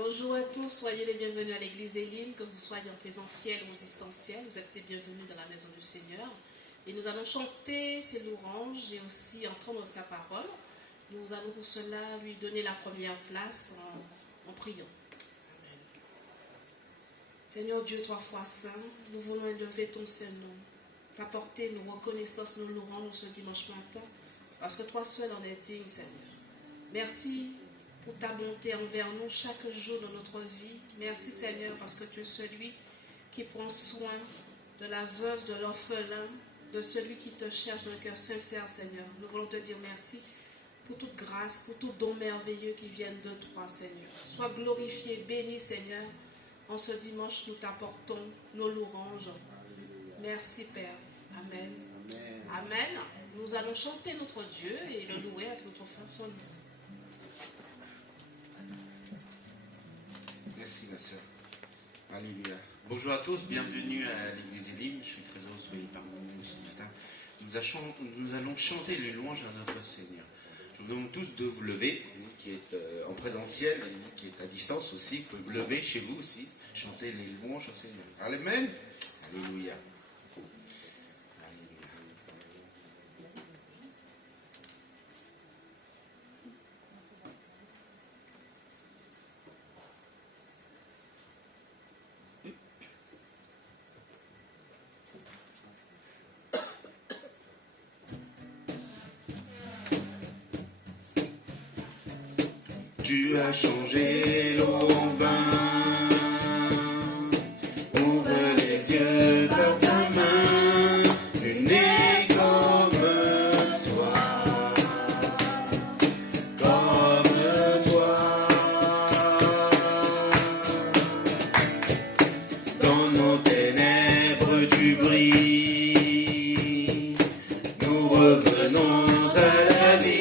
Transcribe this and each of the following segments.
Bonjour à tous, soyez les bienvenus à l'église Elim, que vous soyez en présentiel ou en distanciel, vous êtes les bienvenus dans la maison du Seigneur. Et nous allons chanter ses louanges et aussi entendre sa parole. Nous allons pour cela lui donner la première place en priant. Amen. Seigneur Dieu, trois fois saint, nous voulons élever ton Saint-Nom, t'apporter nos reconnaissances, nos louanges ce dimanche matin, parce que toi seul en es digne, Seigneur. Merci pour ta bonté envers nous chaque jour de notre vie. Merci Seigneur parce que tu es celui qui prend soin de la veuve, de l'orphelin, de celui qui te cherche d'un cœur sincère Seigneur. Nous voulons te dire merci pour toute grâce, pour tout don merveilleux qui viennent de toi Seigneur. Sois glorifié, béni Seigneur. En ce dimanche nous t'apportons nos louanges. Merci Père. Amen. Amen. Nous allons chanter notre Dieu et le louer avec notre frère son nom. Merci ma soeur. Alléluia. Bonjour à tous, bienvenue à l'église Elim. Je suis très heureux de soyez parmi nous ce matin. Nous allons chanter les louanges à notre Seigneur. Je vous demande tous de vous lever, vous qui êtes en présentiel et vous qui êtes à distance aussi, vous pouvez vous lever chez vous aussi, chanter les louanges au Seigneur. Amen. Alléluia. Tu as changé l'eau en vin, ouvre les yeux par ta main, unis comme toi, dans nos ténèbres tu brilles, nous revenons à la vie.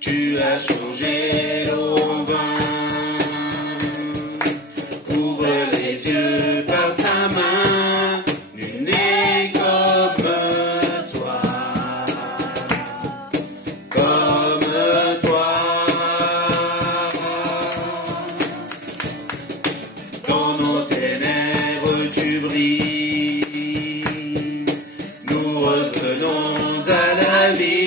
Tu as changé l'eau en vin, ouvre les yeux par ta main, nul n'est comme toi, dans nos ténèbres tu brilles, nous revenons à la vie.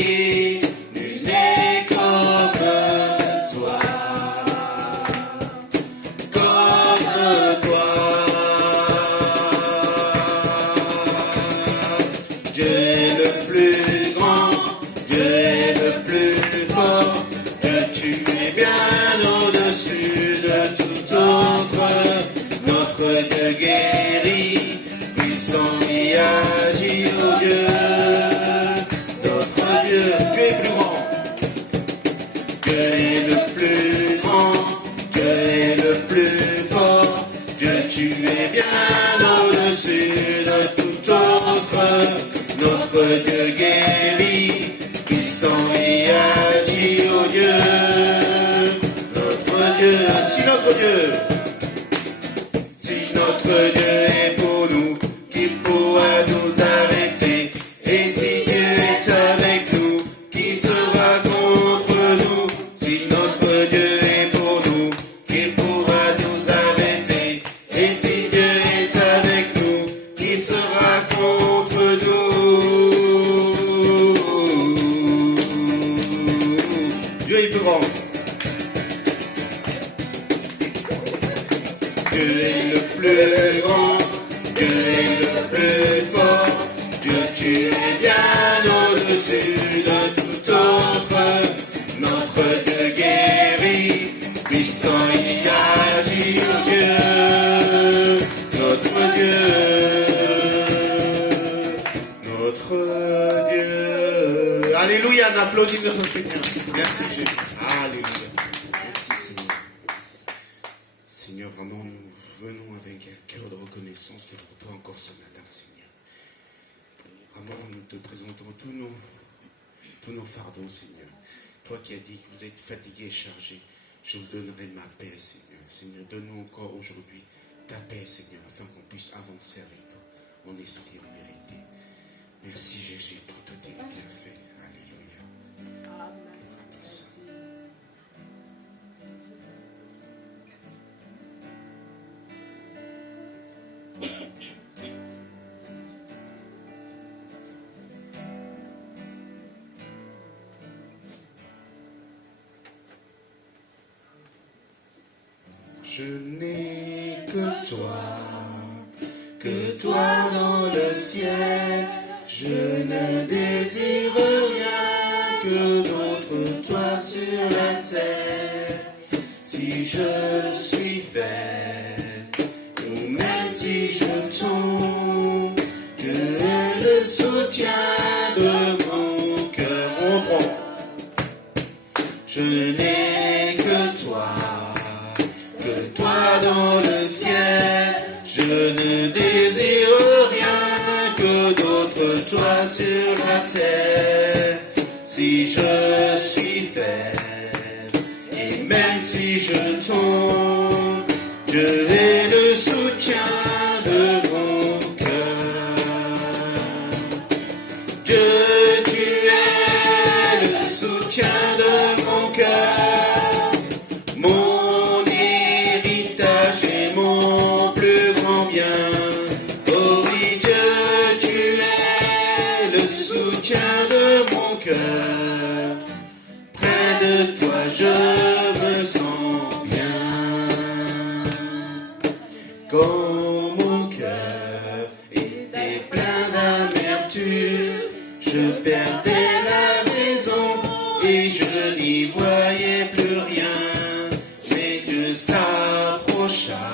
Dieu guérit, puissant et agit, oh Dieu, notre Dieu, si notre Dieu est pour nous, qui pourra nous arrêter, et si Dieu est avec nous, qui sera contre nous, si notre Dieu est pour nous, qui pourra nous arrêter, et si Dieu est avec nous, qui sera contre nous. Dieu est plus grand. Dieu est le plus grand. Dieu est le plus fort. Dieu, tu es bien au-dessus de tout autre. Notre Dieu guérit, puissant il agit, oh Dieu. Notre Dieu. Notre Dieu. Alléluia, on applaudit notre Seigneur. Merci Jésus. Alléluia. Merci Seigneur. nous te présentons tous nos fardeaux, Seigneur. Toi qui as dit que vous êtes fatigués et chargés, je vous donnerai ma paix, Seigneur. Seigneur, donne-nous encore aujourd'hui ta paix, Seigneur, afin qu'on puisse avancer avec toi en esprit, en vérité. Merci Jésus pour tout tes bienfaits. Alléluia. Amen. Je n'ai que toi dans le ciel. Je ne désire rien que d'autre, toi sur la terre. Si je suis faible, ou même si je tombe, tu es le soutien de mon cœur. On prend. Je n'ai que toi dans le ciel. Je ne désire rien que d'autre, toi sur la terre. Si je suis faible, et même si je tombe, Dieu est le soutien de mon cœur. Dieu, tu es le soutien de mon cœur. Mon héritage et mon plus grand bien. Oh oui, Dieu, tu es le soutien de mon cœur. Près de toi, je me sens bien. Quand mon cœur était plein d'amertume, je perdais la raison et je n'y voyais plus rien. Mais Dieu s'approcha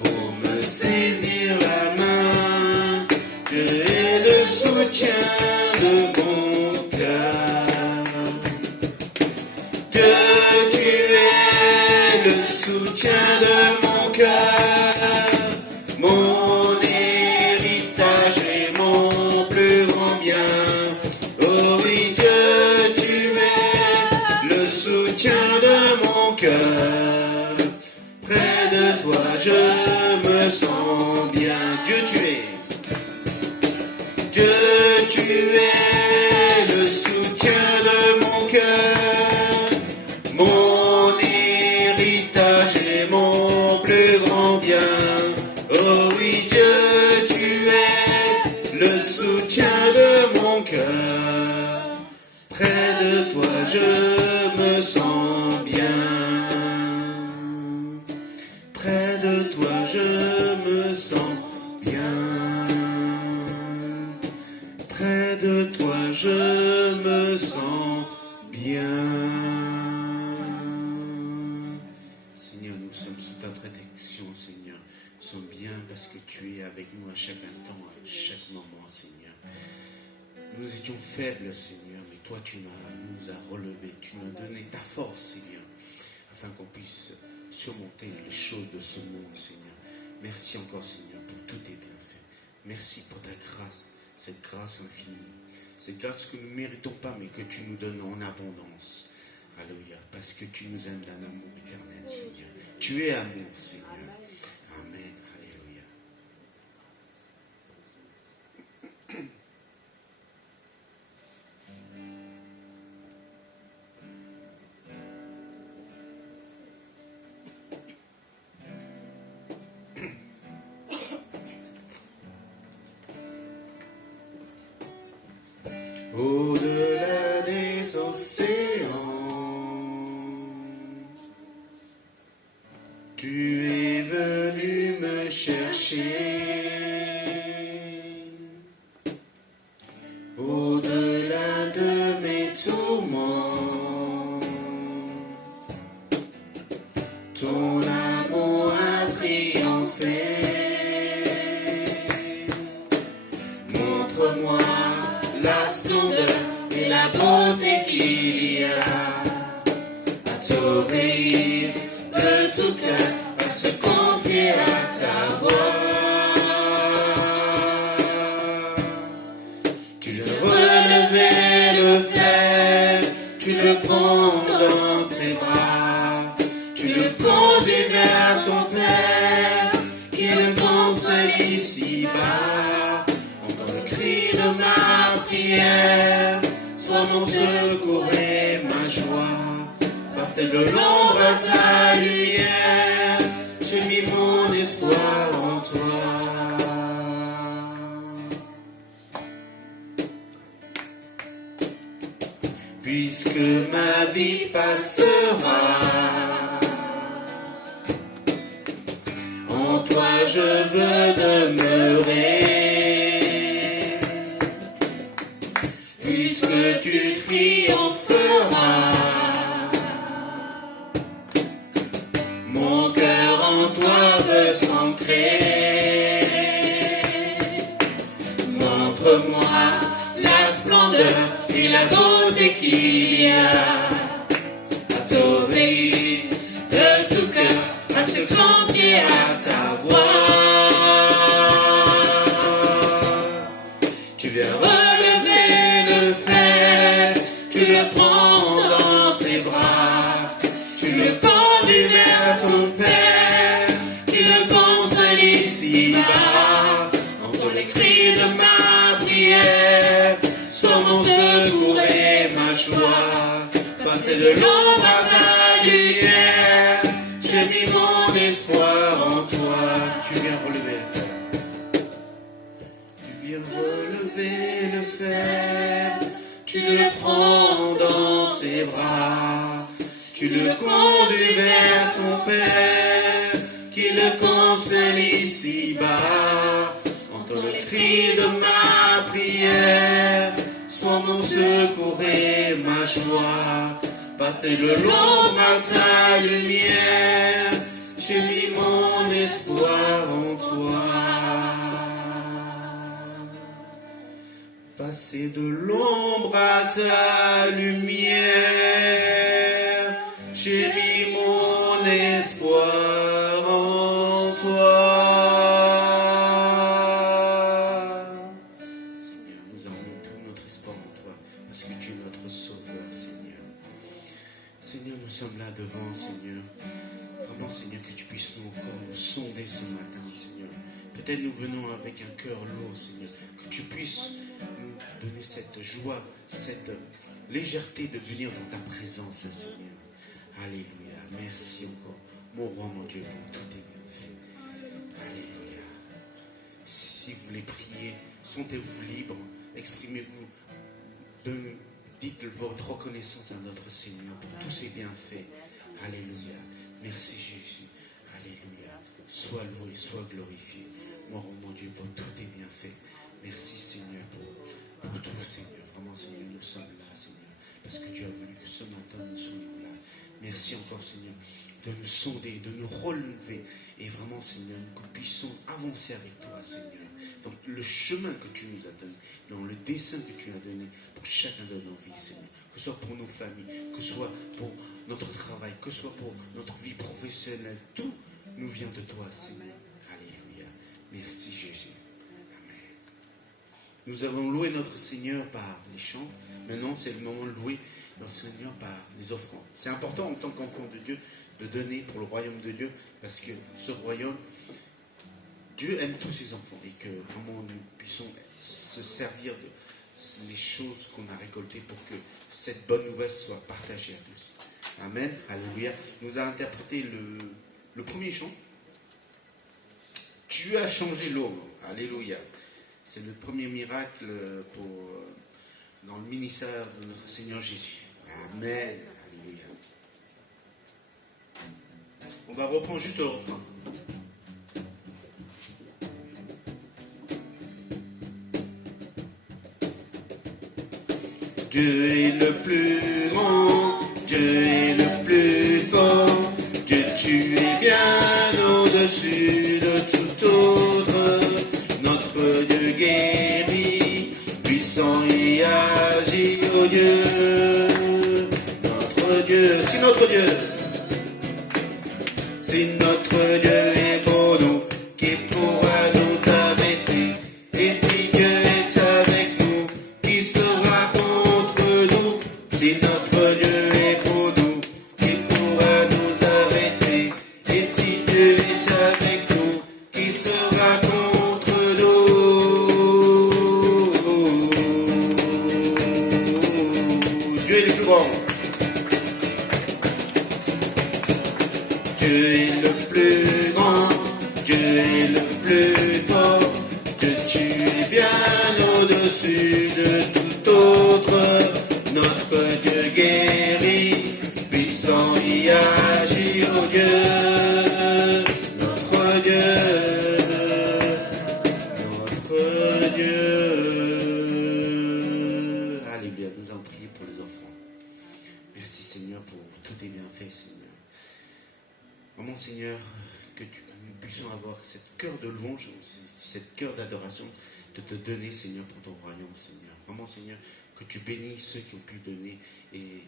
pour me saisir la main. Dieu est le soutien de mon cœur. Que tu es le soutien de mon cœur. Mon héritage et mon plus grand bien. Oh oui, Dieu, tu es le soutien de mon cœur. Près de toi, je me sens bien. Dieu, tu es. Dieu, tu es le soutien de mon cœur. Mon héritage et mon plus grand bien. Oh oui, Dieu, tu es le soutien de mon cœur. Près de toi, je me sens bien. Près de toi, je me sens bien. Près de toi, je me sens bien. Seigneur, nous sommes sous ta protection, Seigneur. Nous sommes bien parce que tu es avec nous à chaque instant, à chaque moment, Seigneur. Nous étions faibles, Seigneur, mais toi, tu nous as relevés. Tu nous as donné ta force, Seigneur, afin qu'on puisse surmonter les choses de ce monde, Seigneur. Merci encore, Seigneur, pour tous tes bienfaits. Merci pour ta grâce, cette grâce infinie. Cette grâce que nous ne méritons pas, mais que tu nous donnes en abondance. Alléluia, parce que tu nous aimes d'un amour éternel, Seigneur. Tu es amour, Seigneur. Amen. Alléluia. Au-delà des océans, tu es venu me chercher. Au-delà de mes tourments, ton amour a triomphé. Montre-moi la splendeur et la beauté qu'il y a à t'obéir de tout cœur, à se confier à ta voix. Tu tu le prends dans tes bras, tu le conduis vers ton Père, qui le console ici-bas. Entends le cri de ma prière, sois mon secours et ma joie. Passer de l'ombre à ta lumière, j'ai mis mon espoir en toi. Puisque ma vie passera, en toi je veux demeurer. Puisque tu triompheras, mon cœur en toi veut s'ancrer. Montre-moi la splendeur et la beauté qu'il y a à t'obéir de tout cœur, à se confier à ta voix. Tu viens relever le fer, tu le prends dans tes bras, tu le conduis vers ton Père, qui le console ici-bas. Entre les cris de ma prière, sois mon secours et ma joie. Passer de l'ombre à ta lumière, j'ai mis mon espoir en toi. Tu viens relever le fer, tu viens relever le fer, tu le prends dans tes bras, tu le conduis vers ton Père, qui le console ici-bas. Entends le cri de ma prière, sois mon secours et ma joie. Passer de l'ombre à ta lumière, j'ai mis mon espoir en toi. Passer de l'ombre à ta lumière, j'ai mis mon espoir en toi. Seigneur, nous avons mis tout notre espoir en toi, parce que tu es notre sauveur, Seigneur. Seigneur, nous sommes là devant, Seigneur. Vraiment, Seigneur, que tu puisses nous encore nous sonder ce matin, Seigneur. Peut-être nous venons avec un cœur lourd, Seigneur. Que tu puisses nous donner cette joie, cette légèreté de venir dans ta présence, Seigneur. Alléluia. Merci encore, mon roi, mon Dieu, pour tous tes bienfaits. Alléluia. Si vous voulez prier, sentez-vous libre, exprimez-vous, dites votre reconnaissance à notre Seigneur pour tous ses bienfaits. Alléluia. Merci Jésus. Alléluia. Sois loué, sois glorifié. Mon roi, mon Dieu, pour tous tes bienfaits. Merci Seigneur pour tout, Seigneur. Vraiment, Seigneur, nous sommes là, Seigneur, parce que tu as voulu que ce matin nous soyons là. Merci encore, Seigneur, de nous sonder, de nous relever. Et vraiment, Seigneur, que nous puissions avancer avec toi, Seigneur. Donc, le chemin que tu nous as donné, dans le dessein que tu as donné pour chacun de nos vies, Seigneur. Que ce soit pour nos familles, que ce soit pour notre travail, que ce soit pour notre vie professionnelle. Tout nous vient de toi, Seigneur. Alléluia. Merci, Jésus. Amen. Nous avons loué notre Seigneur par les chants. Maintenant, c'est le moment de louer notre Seigneur par les offrandes. C'est important en tant qu'enfant de Dieu de donner pour le royaume de Dieu, parce que ce royaume, Dieu aime tous ses enfants et que vraiment nous puissions se servir de les choses qu'on a récoltées pour que cette bonne nouvelle soit partagée à tous. Amen. Alléluia. Nous a interprété le premier chant. Tu as changé l'ombre. Alléluia. C'est le premier miracle dans le ministère de notre Seigneur Jésus. Amen. Alléluia. On va reprendre juste le refrain. Dieu est le plus grand, Dieu est le plus fort, Dieu tu es bien au-dessus de tout autre, notre Dieu guérit, puissant et agit, oh Dieu, notre Dieu, c'est notre Dieu, si notre Dieu est pour nous, qui pourra nous arrêter, et si Dieu est avec nous, qui sera contre nous, si notre Dieu Dieu est le plus grand, Dieu est le plus fort, que tu es bien au-dessus de tout autre. Notre Dieu guérit, puissant y agir, oh Dieu, notre Dieu, notre Dieu. Alléluia, nous allons prier pour les enfants. Merci Seigneur pour tous tes bienfaits, Seigneur. Vraiment Seigneur, que nous puissions avoir cette cœur de louange, cette cœur d'adoration, de te donner Seigneur pour ton royaume Seigneur. Vraiment Seigneur, que tu bénis ceux qui ont pu donner et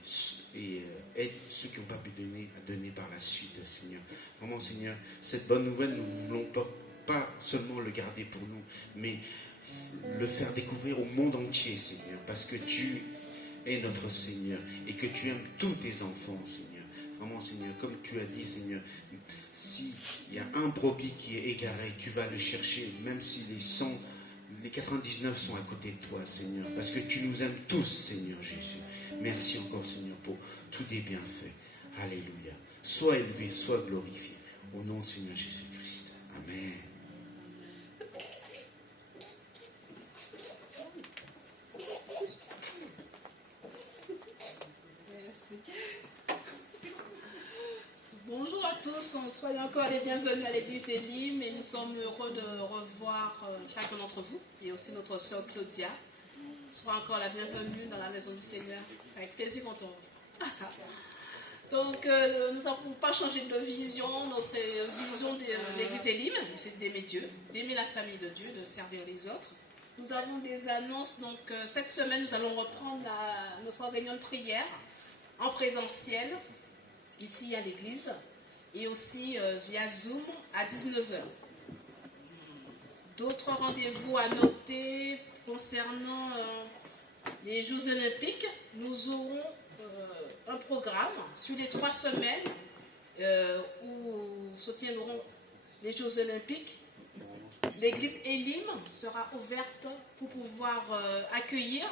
aide ceux qui n'ont pas pu donner à donner par la suite Seigneur. Vraiment Seigneur, cette bonne nouvelle, nous ne voulons pas seulement le garder pour nous, mais le faire découvrir au monde entier Seigneur, parce que tu es notre Seigneur et que tu aimes tous tes enfants Seigneur. Vraiment Seigneur, comme tu as dit Seigneur, s'il y a un brebis qui est égaré, tu vas le chercher, même si les 99 sont à côté de toi Seigneur, parce que tu nous aimes tous Seigneur Jésus. Merci encore Seigneur pour tous tes bienfaits. Alléluia. Sois élevé, sois glorifié. Au nom de Seigneur Jésus-Christ. Amen. Bonjour à tous, soyez encore les bienvenus à l'église Elim et nous sommes heureux de revoir chacun d'entre vous et aussi notre sœur Claudia. Sois encore la bienvenue dans la maison du Seigneur. C'est avec plaisir qu'on te revoit. Donc nous n'avons pas changé de vision, notre vision de l'église Elim, c'est d'aimer Dieu, d'aimer la famille de Dieu, de servir les autres. Nous avons des annonces, donc cette semaine nous allons reprendre notre réunion de prière en présentiel, ici à l'église, et aussi via Zoom à 19h. D'autres rendez-vous à noter concernant les Jeux Olympiques. Nous aurons un programme sur les 3 semaines où se tiendront les Jeux Olympiques. L'église Elim sera ouverte pour pouvoir accueillir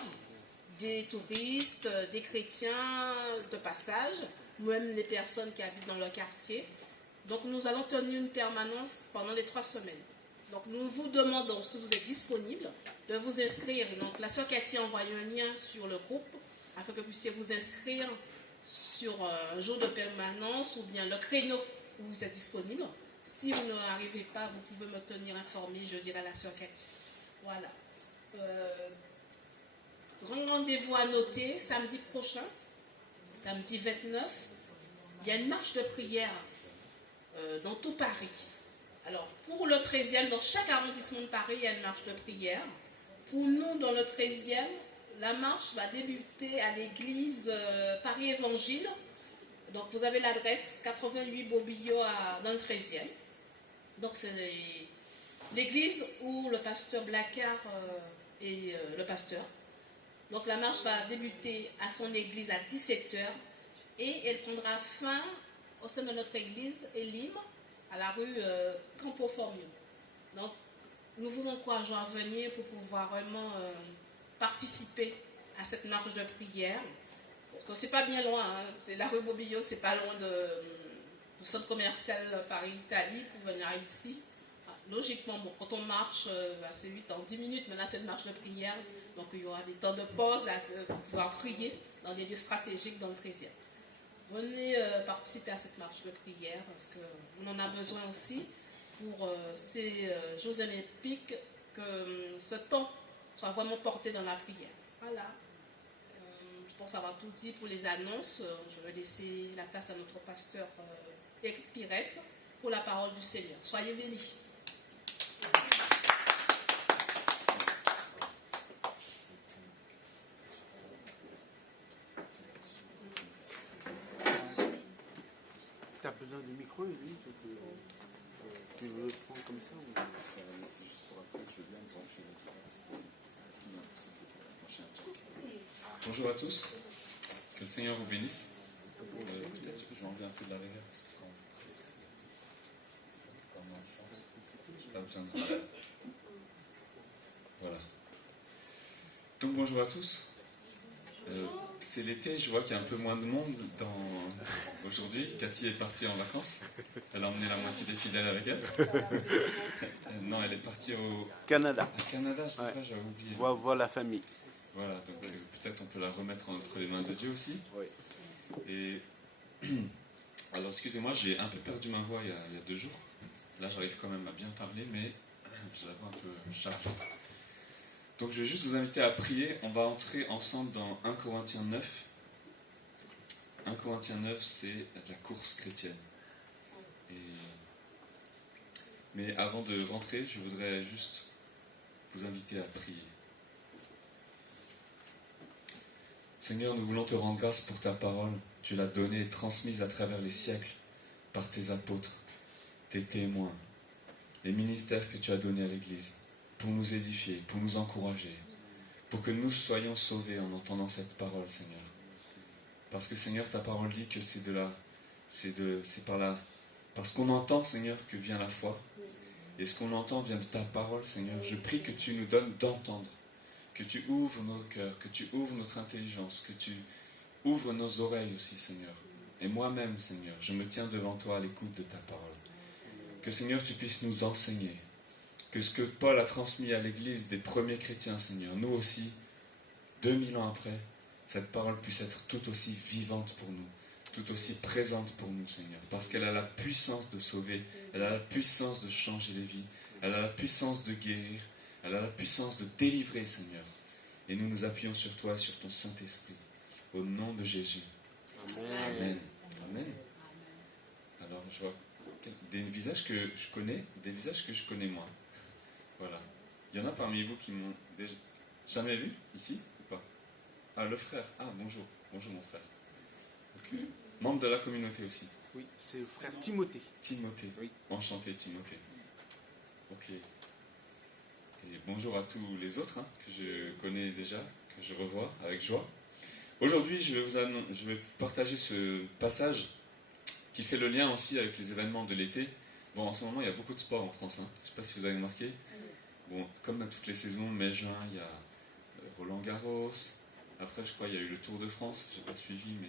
des touristes, des chrétiens de passage, même les personnes qui habitent dans le quartier. Donc nous allons tenir une permanence pendant les 3 semaines. Donc nous vous demandons, si vous êtes disponible, de vous inscrire. Donc la sœur Cathy a envoyé un lien sur le groupe afin que vous puissiez vous inscrire sur un jour de permanence ou bien le créneau où vous êtes disponible. Si vous n'arrivez pas, vous pouvez me tenir informé, je dirai à la sœur Cathy. Voilà. Grand rendez-vous à noter, samedi prochain, samedi 29, il y a une marche de prière dans tout Paris. Alors, pour le 13e, dans chaque arrondissement de Paris, il y a une marche de prière. Pour nous, dans le 13e, la marche va débuter à l'église Paris Évangile. Donc, vous avez l'adresse 88 Bobillot dans le 13e. Donc, c'est l'église où le pasteur Blacard est le pasteur. Donc, la marche va débuter à son église à 17h et elle prendra fin au sein de notre église Elim, à la rue Campo Formio. Donc, nous vous encourageons à venir pour pouvoir vraiment participer à cette marche de prière. Parce que c'est pas bien loin, hein. C'est la rue Bobillot, c'est pas loin du centre commercial Paris-Italie pour venir ici. Logiquement, bon, quand on marche, c'est 8 ans, 10 minutes, mais là c'est une marche de prière. Donc il y aura des temps de pause là, pour pouvoir prier dans des lieux stratégiques dans le 13e. Venez participer à cette marche de prière parce qu'on en a besoin aussi pour ces Jeux Olympiques, que ce temps soit vraiment porté dans la prière. Voilà. Je pense avoir tout dit pour les annonces. Je vais laisser la place à notre pasteur Eric Pires pour la parole du Seigneur. Soyez bénis. Tu as besoin du micro, Élise, ou tu veux le prendre comme ça ou... C'est juste pour rappeler que je viens de brancher le parce qu'il est impossible de brancher un jack. Bonjour à tous, que le Seigneur vous bénisse. Peut-être que je vais enlever un peu de la rigueur parce que quand on chante, j'ai pas besoin de rigueur. Voilà. Donc bonjour à tous. C'est l'été, je vois qu'il y a un peu moins de monde aujourd'hui. Cathy est partie en vacances. Elle a emmené la moitié des fidèles avec elle. Non, elle est partie au Canada. Canada, je sais Ouais. pas, j'avais oublié. Voir la famille. Voilà, donc peut-être on peut la remettre entre les mains de Dieu aussi. Oui. Et alors, excusez-moi, j'ai un peu perdu ma voix il y a 2 jours. Là, j'arrive quand même à bien parler, mais j'ai la voix un peu chargée. Donc, je vais juste vous inviter à prier. On va entrer ensemble dans 1 Corinthiens 9. 1 Corinthiens 9, c'est la course chrétienne. Mais avant de rentrer, je voudrais juste vous inviter à prier. Seigneur, nous voulons te rendre grâce pour ta parole. Tu l'as donnée et transmise à travers les siècles par tes apôtres, tes témoins, les ministères que tu as donnés à l'Église pour nous édifier, pour nous encourager, pour que nous soyons sauvés en entendant cette parole, Seigneur. Parce que, Seigneur, ta parole dit que c'est par là, parce qu'on entend, Seigneur, que vient la foi. Et ce qu'on entend vient de ta parole, Seigneur. Je prie que tu nous donnes d'entendre, que tu ouvres nos cœurs, que tu ouvres notre intelligence, que tu ouvres nos oreilles aussi, Seigneur. Et moi-même, Seigneur, je me tiens devant toi à l'écoute de ta parole. Que, Seigneur, tu puisses nous enseigner. Que ce que Paul a transmis à l'Église des premiers chrétiens, Seigneur, nous aussi, 2000 ans après, cette parole puisse être tout aussi vivante pour nous, tout aussi présente pour nous, Seigneur. Parce qu'elle a la puissance de sauver, elle a la puissance de changer les vies, elle a la puissance de guérir, elle a la puissance de délivrer, Seigneur. Et nous nous appuyons sur toi et sur ton Saint-Esprit. Au nom de Jésus. Amen. Amen. Alors, je vois des visages que je connais, des visages que je connais moins. Voilà. Il y en a parmi vous qui m'ont déjà jamais vu ici ou pas? Ah, le frère. Ah, bonjour. Bonjour, mon frère. Okay. Membre de la communauté aussi. Oui, c'est le frère Timothée. Timothée. Oui. Enchanté, Timothée. Ok. Et bonjour à tous les autres que je connais déjà, que je revois avec joie. Aujourd'hui, je vais vous partager ce passage qui fait le lien aussi avec les événements de l'été. Bon, en ce moment, il y a beaucoup de sport en France. Je ne sais pas si vous avez remarqué. Bon, comme à toutes les saisons, mai-juin, il y a Roland Garros. Après, je crois qu'il y a eu le Tour de France. Je n'ai pas suivi, mais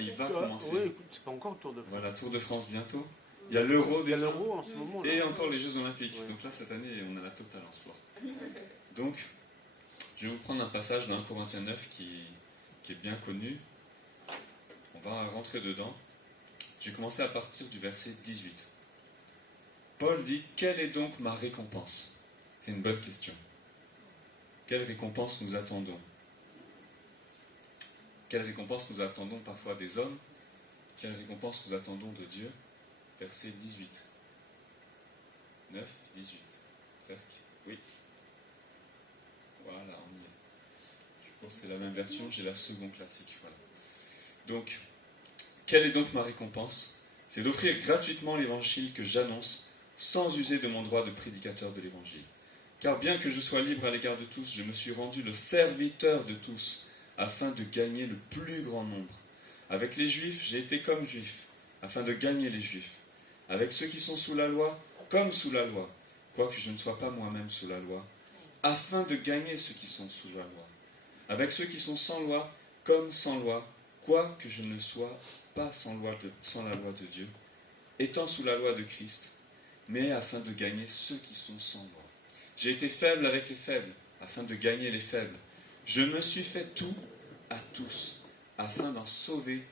il va commencer. Oui, écoute, c'est pas encore le Tour de France. Voilà, Tour de France bientôt. Il y a l'Euro. Il y a l'Euro en ce moment. Et là. encore les Jeux Olympiques. Ouais. Donc là, cette année, on a la totale en sport. Donc, je vais vous prendre un passage dans 1 Corinthiens 9 qui est bien connu. On va rentrer dedans. Je vais commencer à partir du verset 18. Paul dit « Quelle est donc ma récompense ?» C'est une bonne question. Quelle récompense nous attendons? Quelle récompense nous attendons parfois des hommes? Quelle récompense nous attendons de Dieu? Verset 18. 9, 18. Presque. Oui. Voilà, on y est. Je pense que c'est la même version, j'ai la seconde classique. Voilà. Donc, quelle est donc ma récompense? C'est d'offrir gratuitement l'évangile que j'annonce, sans user de mon droit de prédicateur de l'évangile. Car bien que je sois libre à l'égard de tous, je me suis rendu le serviteur de tous, afin de gagner le plus grand nombre. Avec les Juifs, j'ai été comme Juif, afin de gagner les Juifs. Avec ceux qui sont sous la loi, comme sous la loi, quoique je ne sois pas moi-même sous la loi, afin de gagner ceux qui sont sous la loi. Avec ceux qui sont sans loi, comme sans loi, quoique je ne sois pas sans la loi de Dieu, étant sous la loi de Christ, mais afin de gagner ceux qui sont sans loi. J'ai été faible avec les faibles, afin de gagner les faibles. Je me suis fait tout à tous, afin d'en sauver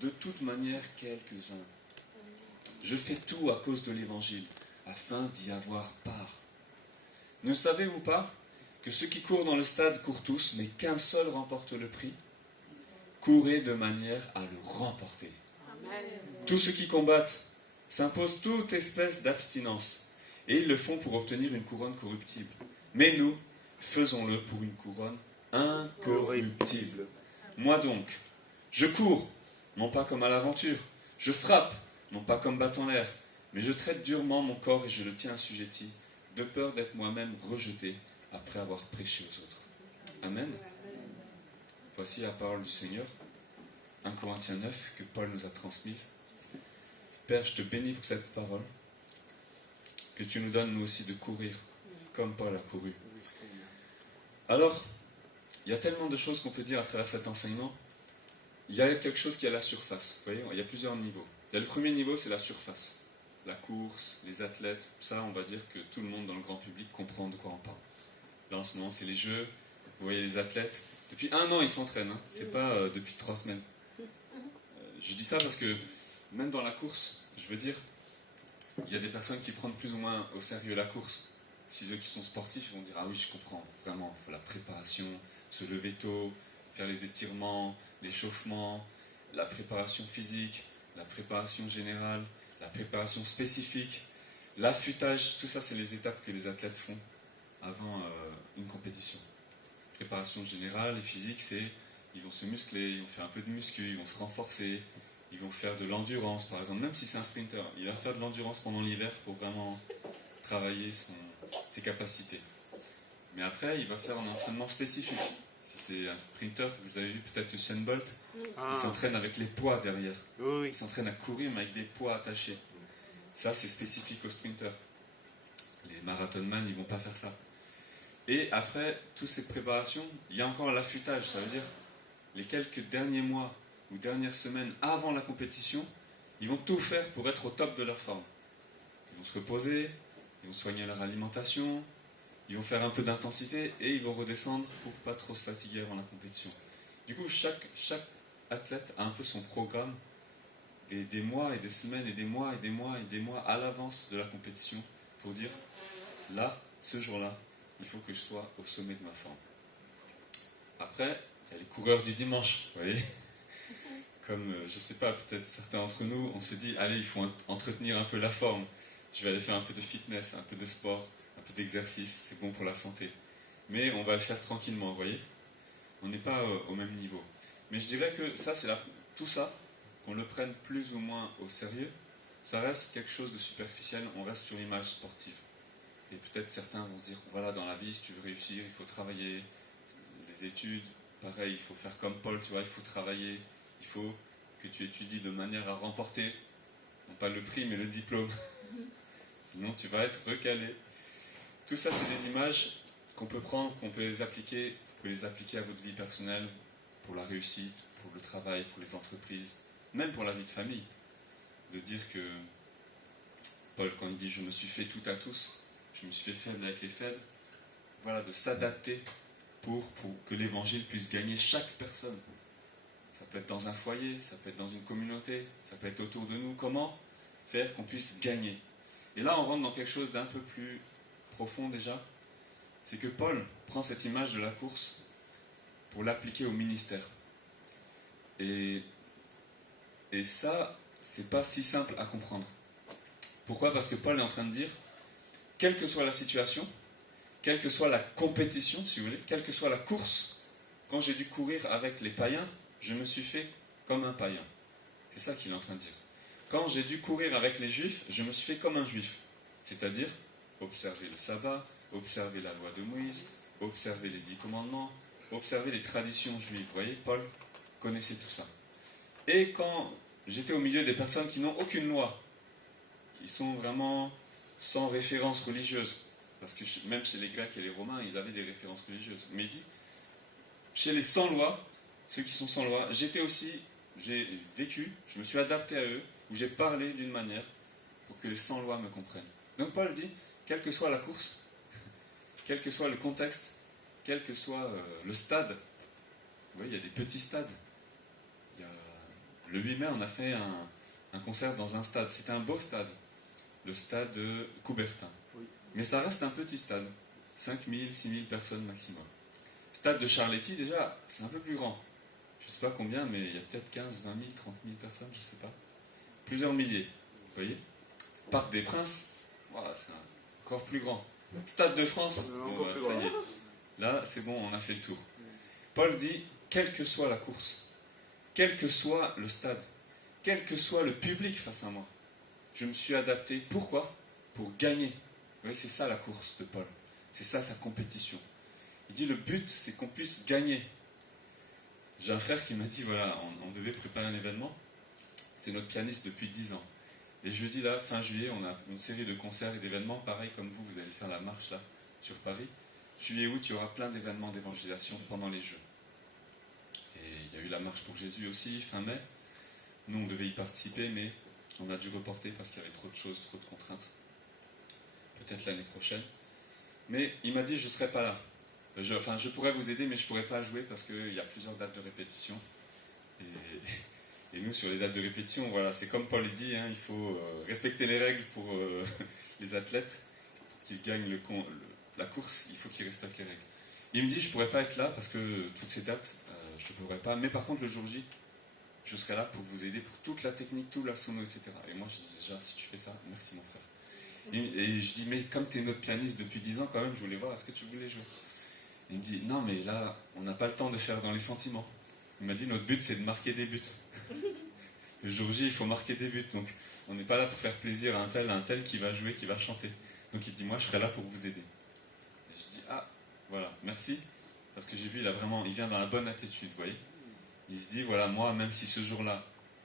de toute manière quelques-uns. Je fais tout à cause de l'Évangile, afin d'y avoir part. Ne savez-vous pas que ceux qui courent dans le stade courent tous, mais qu'un seul remporte le prix? Courez de manière à le remporter. Amen. Tous ceux qui combattent s'imposent toute espèce d'abstinence, et ils le font pour obtenir une couronne corruptible. Mais nous, faisons-le pour une couronne incorruptible. Moi donc, je cours, non pas comme à l'aventure, je frappe, non pas comme battant l'air, mais je traite durement mon corps et je le tiens assujetti, de peur d'être moi-même rejeté après avoir prêché aux autres. Amen. Voici la parole du Seigneur, 1 Corinthiens 9, que Paul nous a transmise. Père, je te bénis pour cette parole, que tu nous donnes nous aussi de courir, comme Paul a couru. Alors, il y a tellement de choses qu'on peut dire à travers cet enseignement. Il y a quelque chose qui est à la surface. Vous voyez, il y a plusieurs niveaux. Il y a le premier niveau, c'est la surface. La course, les athlètes, ça, on va dire que tout le monde dans le grand public comprend de quoi on parle. Là, en ce moment, c'est les jeux. Vous voyez les athlètes. Depuis 1 an, ils s'entraînent. Hein. C'est pas depuis 3 semaines. Je dis ça parce que, même dans la course, je veux dire, il y a des personnes qui prennent plus ou moins au sérieux la course. Si ceux qui sont sportifs vont dire « Ah oui, je comprends, vraiment, il faut la préparation, se lever tôt, faire les étirements, l'échauffement, la préparation physique, la préparation générale, la préparation spécifique, l'affûtage, tout ça c'est les étapes que les athlètes font avant une compétition. Préparation générale et physique, c'est ils vont se muscler, ils vont faire un peu de muscu, ils vont se renforcer, ils vont faire de l'endurance par exemple, même si c'est un sprinter, il va faire de l'endurance pendant l'hiver pour vraiment travailler ses capacités. Mais après, il va faire un entraînement spécifique. Si c'est un sprinter, vous avez vu peut-être Usain Bolt, il s'entraîne avec les poids derrière. Oui. Il s'entraîne à courir mais avec des poids attachés. Ça, c'est spécifique aux sprinters. Les marathonman, ils ne vont pas faire ça. Et après, toutes ces préparations, il y a encore l'affûtage. Ça veut dire, les quelques derniers mois ou dernières semaines avant la compétition, ils vont tout faire pour être au top de leur forme. Ils vont se reposer, ils vont soigner leur alimentation, ils vont faire un peu d'intensité et ils vont redescendre pour pas trop se fatiguer avant la compétition. Du coup, chaque athlète a un peu son programme des mois et des semaines et des mois et des mois et des mois à l'avance de la compétition pour dire, là, ce jour-là, il faut que je sois au sommet de ma forme. Après, il y a les coureurs du dimanche, vous voyez. Comme, je sais pas, peut-être certains d'entre nous, on se dit, allez, il faut entretenir un peu la forme. Je vais aller faire un peu de fitness, un peu de sport, un peu d'exercice, c'est bon pour la santé. Mais on va le faire tranquillement, vous voyez. On n'est pas au même niveau. Mais je dirais que ça, tout ça, qu'on le prenne plus ou moins au sérieux, ça reste quelque chose de superficiel, on reste sur l'image sportive. Et peut-être certains vont se dire, voilà, dans la vie, si tu veux réussir, il faut travailler, les études, pareil, il faut faire comme Paul, tu vois, il faut travailler, il faut que tu étudies de manière à remporter, non pas le prix, mais le diplôme. Sinon, tu vas être recalé. Tout ça, c'est des images qu'on peut prendre, qu'on peut les appliquer, vous pouvez les appliquer à votre vie personnelle, pour la réussite, pour le travail, pour les entreprises, même pour la vie de famille. De dire que Paul, quand il dit « je me suis fait tout à tous », je me suis fait faible avec les faibles, voilà, de s'adapter pour que l'évangile puisse gagner chaque personne. Ça peut être dans un foyer, ça peut être dans une communauté, ça peut être autour de nous. Comment faire qu'on puisse gagner? Et là, on rentre dans quelque chose d'un peu plus profond déjà. C'est que Paul prend cette image de la course pour l'appliquer au ministère. Et ça, c'est pas si simple à comprendre. Pourquoi? Parce que Paul est en train de dire, quelle que soit la situation, quelle que soit la compétition, si vous voulez, quelle que soit la course, quand j'ai dû courir avec les païens, je me suis fait comme un païen. C'est ça qu'il est en train de dire. Quand j'ai dû courir avec les juifs, je me suis fait comme un juif. C'est-à-dire, observer le sabbat, observer la loi de Moïse, observer les 10 commandements, observer les traditions juives. Vous voyez, Paul connaissait tout ça. Et quand j'étais au milieu des personnes qui n'ont aucune loi, qui sont vraiment sans référence religieuse, parce que même chez les Grecs et les Romains, ils avaient des références religieuses. Mais il dit, chez les sans loi, ceux qui sont sans loi, j'ai vécu, je me suis adapté à eux, où j'ai parlé d'une manière pour que les sans loi me comprennent. Donc Paul dit, quelle que soit la course, quel que soit le contexte, quel que soit le stade, vous voyez, il y a des petits stades. Le 8 mai, on a fait un concert dans un stade. C'était un beau stade, le stade de Coubertin. Oui. Mais ça reste un petit stade, 5000, 6000 personnes maximum. Stade de Charletti, déjà, c'est un peu plus grand. Je ne sais pas combien, mais il y a peut-être 15, 20 000, 30 000 personnes, je ne sais pas. Plusieurs milliers, vous voyez. Parc des Princes, voilà, c'est encore plus grand. Stade de France, ça y est. Là, c'est bon, on a fait le tour. Paul dit, quelle que soit la course, quel que soit le stade, quel que soit le public face à moi, je me suis adapté. Pourquoi? Pour gagner. Vous voyez, c'est ça la course de Paul. C'est ça sa compétition. Il dit, le but, c'est qu'on puisse gagner. J'ai un frère qui m'a dit, voilà, on devait préparer un événement. C'est notre pianiste depuis 10 ans. Et jeudi, là, fin juillet, on a une série de concerts et d'événements, pareil comme vous allez faire la marche, là, sur Paris. juillet-août, il y aura plein d'événements d'évangélisation pendant les Jeux. Et il y a eu la marche pour Jésus aussi, fin mai. Nous, on devait y participer, mais on a dû reporter parce qu'il y avait trop de choses, trop de contraintes. Peut-être l'année prochaine. Mais il m'a dit, je ne serai pas là. Je pourrais vous aider, mais je ne pourrais pas jouer parce qu'il y a plusieurs dates de répétition. Et nous, sur les dates de répétition, voilà, c'est comme Paul dit, hein, il faut respecter les règles pour les athlètes. Pour qu'ils gagnent la course, il faut qu'ils respectent les règles. Il me dit, je ne pourrais pas être là parce que toutes ces dates, je ne pourrais pas. Mais par contre, le jour J, je serai là pour vous aider pour toute la technique, tout la sono, etc. Et moi, je dis déjà, si tu fais ça, merci mon frère. Et je dis, mais comme tu es notre pianiste depuis 10 ans quand même, je voulais voir, est-ce que tu voulais jouer? Il me dit, non mais là, on n'a pas le temps de faire dans les sentiments. Il m'a dit, notre but c'est de marquer des buts. Le jour J, il faut marquer des buts, donc on n'est pas là pour faire plaisir à un tel qui va jouer, qui va chanter. Donc il dit, moi je serai là pour vous aider. Et je dis, ah, voilà, merci, parce que j'ai vu, il vient dans la bonne attitude, vous voyez. Il se dit, voilà, moi, même si ce jour-là,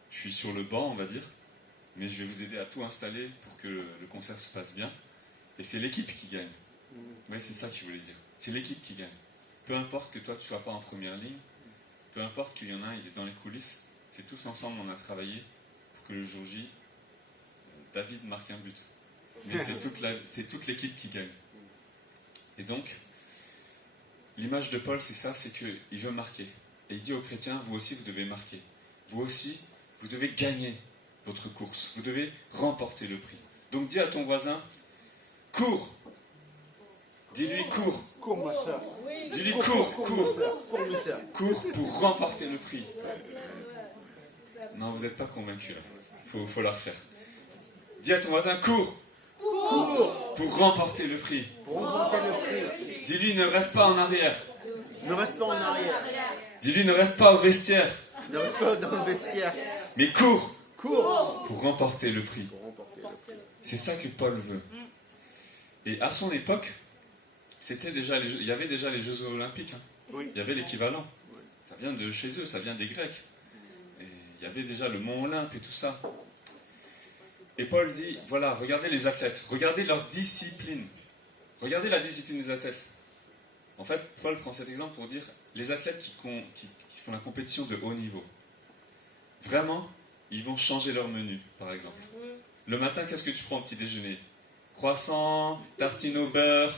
je suis sur le banc, on va dire, mais je vais vous aider à tout installer pour que le concert se passe bien. Et c'est l'équipe qui gagne. Oui, c'est ça que je voulais dire. C'est l'équipe qui gagne. Peu importe que toi, tu ne sois pas en première ligne, peu importe qu'il y en a un, il est dans les coulisses, c'est tous ensemble, on a travaillé pour que le jour J, David marque un but. Mais c'est toute l'équipe qui gagne. Et donc, l'image de Paul, c'est ça, c'est qu'il veut marquer. Et il dit aux chrétiens, vous aussi, vous devez marquer. Vous aussi, vous devez gagner votre course. Vous devez remporter le prix. Donc dis à ton voisin, cours. Dis-lui, cours. Cours, ma soeur. Dis-lui, cours. Cours, ma soeur. Cours pour remporter le prix. Non, vous n'êtes pas convaincus là. Faut la refaire. Dis à ton voisin, cours. Cours Pour remporter le prix. pour remporter le prix. Dis-lui, ne reste pas en arrière. Ne reste pas en arrière. Dis-lui, ne reste pas au vestiaire. Ne reste pas dans le vestiaire. Mais cours Cours pour remporter le prix. pour remporter le prix. C'est ça que Paul veut. Et à son époque, il y avait déjà les Jeux Olympiques. Hein. Oui. Il y avait l'équivalent. Oui. Ça vient de chez eux, ça vient des Grecs. Et il y avait déjà le Mont Olympe et tout ça. Et Paul dit, voilà, regardez les athlètes, regardez leur discipline. Regardez la discipline des athlètes. En fait, Paul prend cet exemple pour dire, les athlètes qui font la compétition de haut niveau, vraiment, ils vont changer leur menu, par exemple. Le matin, qu'est-ce que tu prends au petit déjeuner? Croissant, tartine au beurre.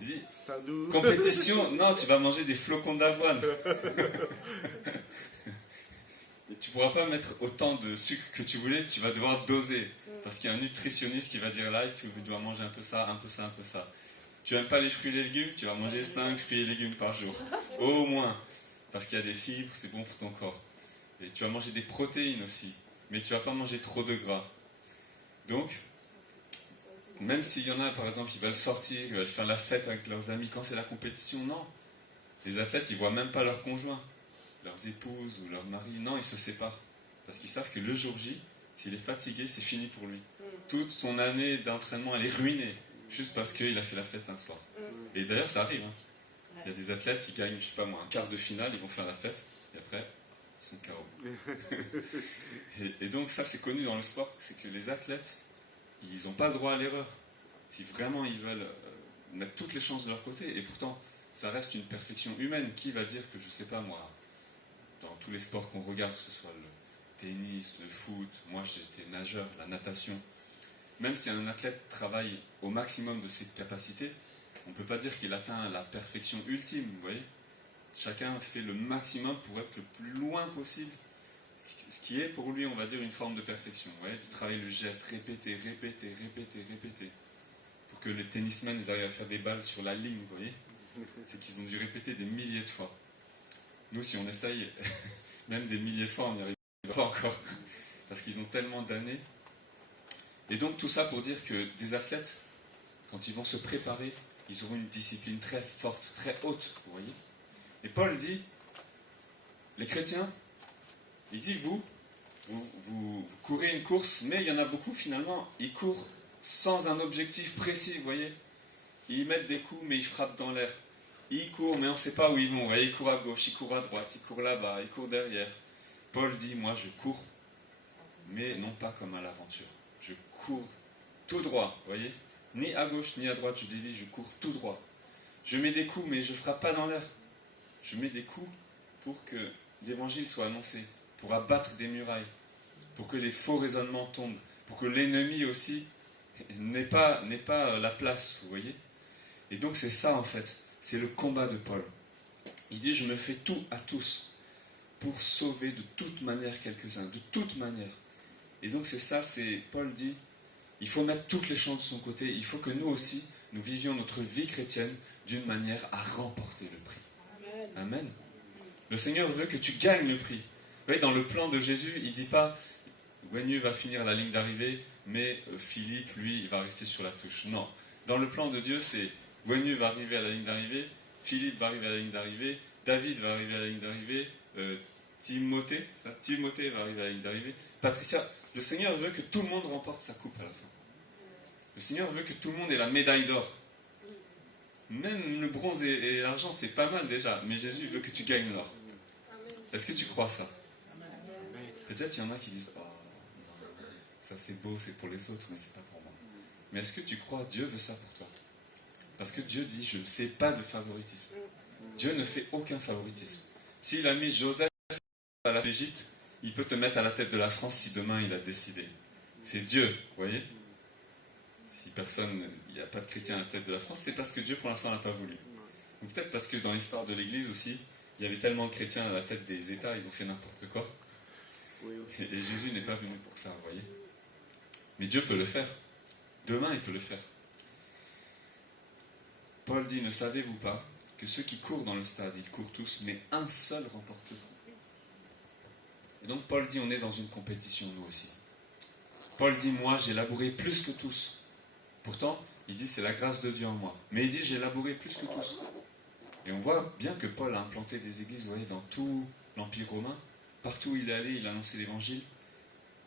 Il dit, Sadou. compétition, non, tu vas manger des flocons d'avoine. Et tu ne pourras pas mettre autant de sucre que tu voulais, tu vas devoir doser. Parce qu'il y a un nutritionniste qui va dire là, tu dois manger un peu ça, un peu ça, un peu ça. Tu n'aimes pas les fruits et les légumes, tu vas manger 5 fruits et légumes par jour. Au moins. Parce qu'il y a des fibres, c'est bon pour ton corps. Et tu vas manger des protéines aussi. Mais tu ne vas pas manger trop de gras. Donc, même s'il y en a, par exemple, qui veulent sortir, qui veulent faire la fête avec leurs amis, quand c'est la compétition, non. Les athlètes, ils ne voient même pas leur conjoint, leurs épouses ou leurs maris. Non, ils se séparent. Parce qu'ils savent que le jour J, s'il est fatigué, c'est fini pour lui. Toute son année d'entraînement, elle est ruinée. Juste parce qu'il a fait la fête un soir. Et d'ailleurs, ça arrive. Hein. Il y a des athlètes qui gagnent, je sais pas moi, un quart de finale, ils vont faire la fête, et après, ils sont KO. et donc, ça, c'est connu dans le sport, c'est que les athlètes, ils n'ont pas le droit à l'erreur. Si vraiment ils veulent mettre toutes les chances de leur côté, et pourtant, ça reste une perfection humaine. Qui va dire que, je sais pas moi, dans tous les sports qu'on regarde, que ce soit le tennis, le foot, moi j'étais nageur, la natation, même si un athlète travaille au maximum de ses capacités, on ne peut pas dire qu'il atteint la perfection ultime, vous voyez. Chacun fait le maximum pour être le plus loin possible, ce qui est pour lui, on va dire, une forme de perfection. Vous voyez, de travailler le geste, répéter, pour que les tennismen ils arrivent à faire des balles sur la ligne, vous voyez. C'est qu'ils ont dû répéter des milliers de fois. Nous, si on essaye, même des milliers de fois, on n'y arrive pas encore, parce qu'ils ont tellement d'années. Et donc tout ça pour dire que des athlètes, quand ils vont se préparer, ils auront une discipline très forte, très haute, vous voyez. Et Paul dit, les chrétiens, il dit, vous courez une course, mais il y en a beaucoup finalement, ils courent sans un objectif précis, vous voyez. Ils mettent des coups, mais ils frappent dans l'air. Ils courent, mais on ne sait pas où ils vont. Vous voyez, ils courent à gauche, ils courent à droite, ils courent là-bas, ils courent derrière. Paul dit, moi je cours, mais non pas comme à l'aventure. Je cours tout droit, vous voyez. Ni à gauche, ni à droite, je dévie, je cours tout droit. Je mets des coups, mais je ne frappe pas dans l'air. Je mets des coups pour que l'évangile soit annoncé, pour abattre des murailles, pour que les faux raisonnements tombent, pour que l'ennemi aussi n'ait pas la place, vous voyez. Et donc c'est ça en fait, c'est le combat de Paul. Il dit, je me fais tout à tous pour sauver de toute manière quelques-uns, de toute manière. Et donc c'est ça, Paul dit, il faut mettre toutes les chances de son côté, il faut que nous aussi, nous vivions notre vie chrétienne d'une manière à remporter le prix. Amen. Le Seigneur veut que tu gagnes le prix. Vous voyez, dans le plan de Jésus, il ne dit pas, Guenyu va finir la ligne d'arrivée, mais Philippe, lui, il va rester sur la touche. Non. Dans le plan de Dieu, c'est Guenyu va arriver à la ligne d'arrivée, Philippe va arriver à la ligne d'arrivée, David va arriver à la ligne d'arrivée, Timothée va arriver à la ligne d'arrivée, Patricia. Le Seigneur veut que tout le monde remporte sa coupe à la fin. Le Seigneur veut que tout le monde ait la médaille d'or. Même le bronze et l'argent, c'est pas mal déjà, mais Jésus veut que tu gagnes l'or. Est-ce que tu crois ça? Peut-être il y en a qui disent, oh, ça c'est beau, c'est pour les autres, mais c'est pas pour moi. Mais est-ce que tu crois Dieu veut ça pour toi? Parce que Dieu dit, je ne fais pas de favoritisme. Dieu ne fait aucun favoritisme. S'il a mis Joseph à l'Égypte, il peut te mettre à la tête de la France si demain il a décidé. C'est Dieu, vous voyez? Si il n'y a pas de chrétien à la tête de la France, c'est parce que Dieu pour l'instant n'a pas voulu. Ou peut-être parce que dans l'histoire de l'Église aussi, il y avait tellement de chrétiens à la tête des États, ils ont fait n'importe quoi. Et Jésus n'est pas venu pour ça, vous voyez. Mais Dieu peut le faire. Demain, il peut le faire. Paul dit, ne savez-vous pas que ceux qui courent dans le stade, ils courent tous, mais un seul remporte le prix. Et donc Paul dit, on est dans une compétition, nous aussi. Paul dit, moi, j'ai labouré plus que tous. Pourtant, il dit, c'est la grâce de Dieu en moi. Mais il dit, j'ai labouré plus que tous. Et on voit bien que Paul a implanté des églises, vous voyez, dans tout l'Empire romain. Partout où il est allé, il a annoncé l'évangile.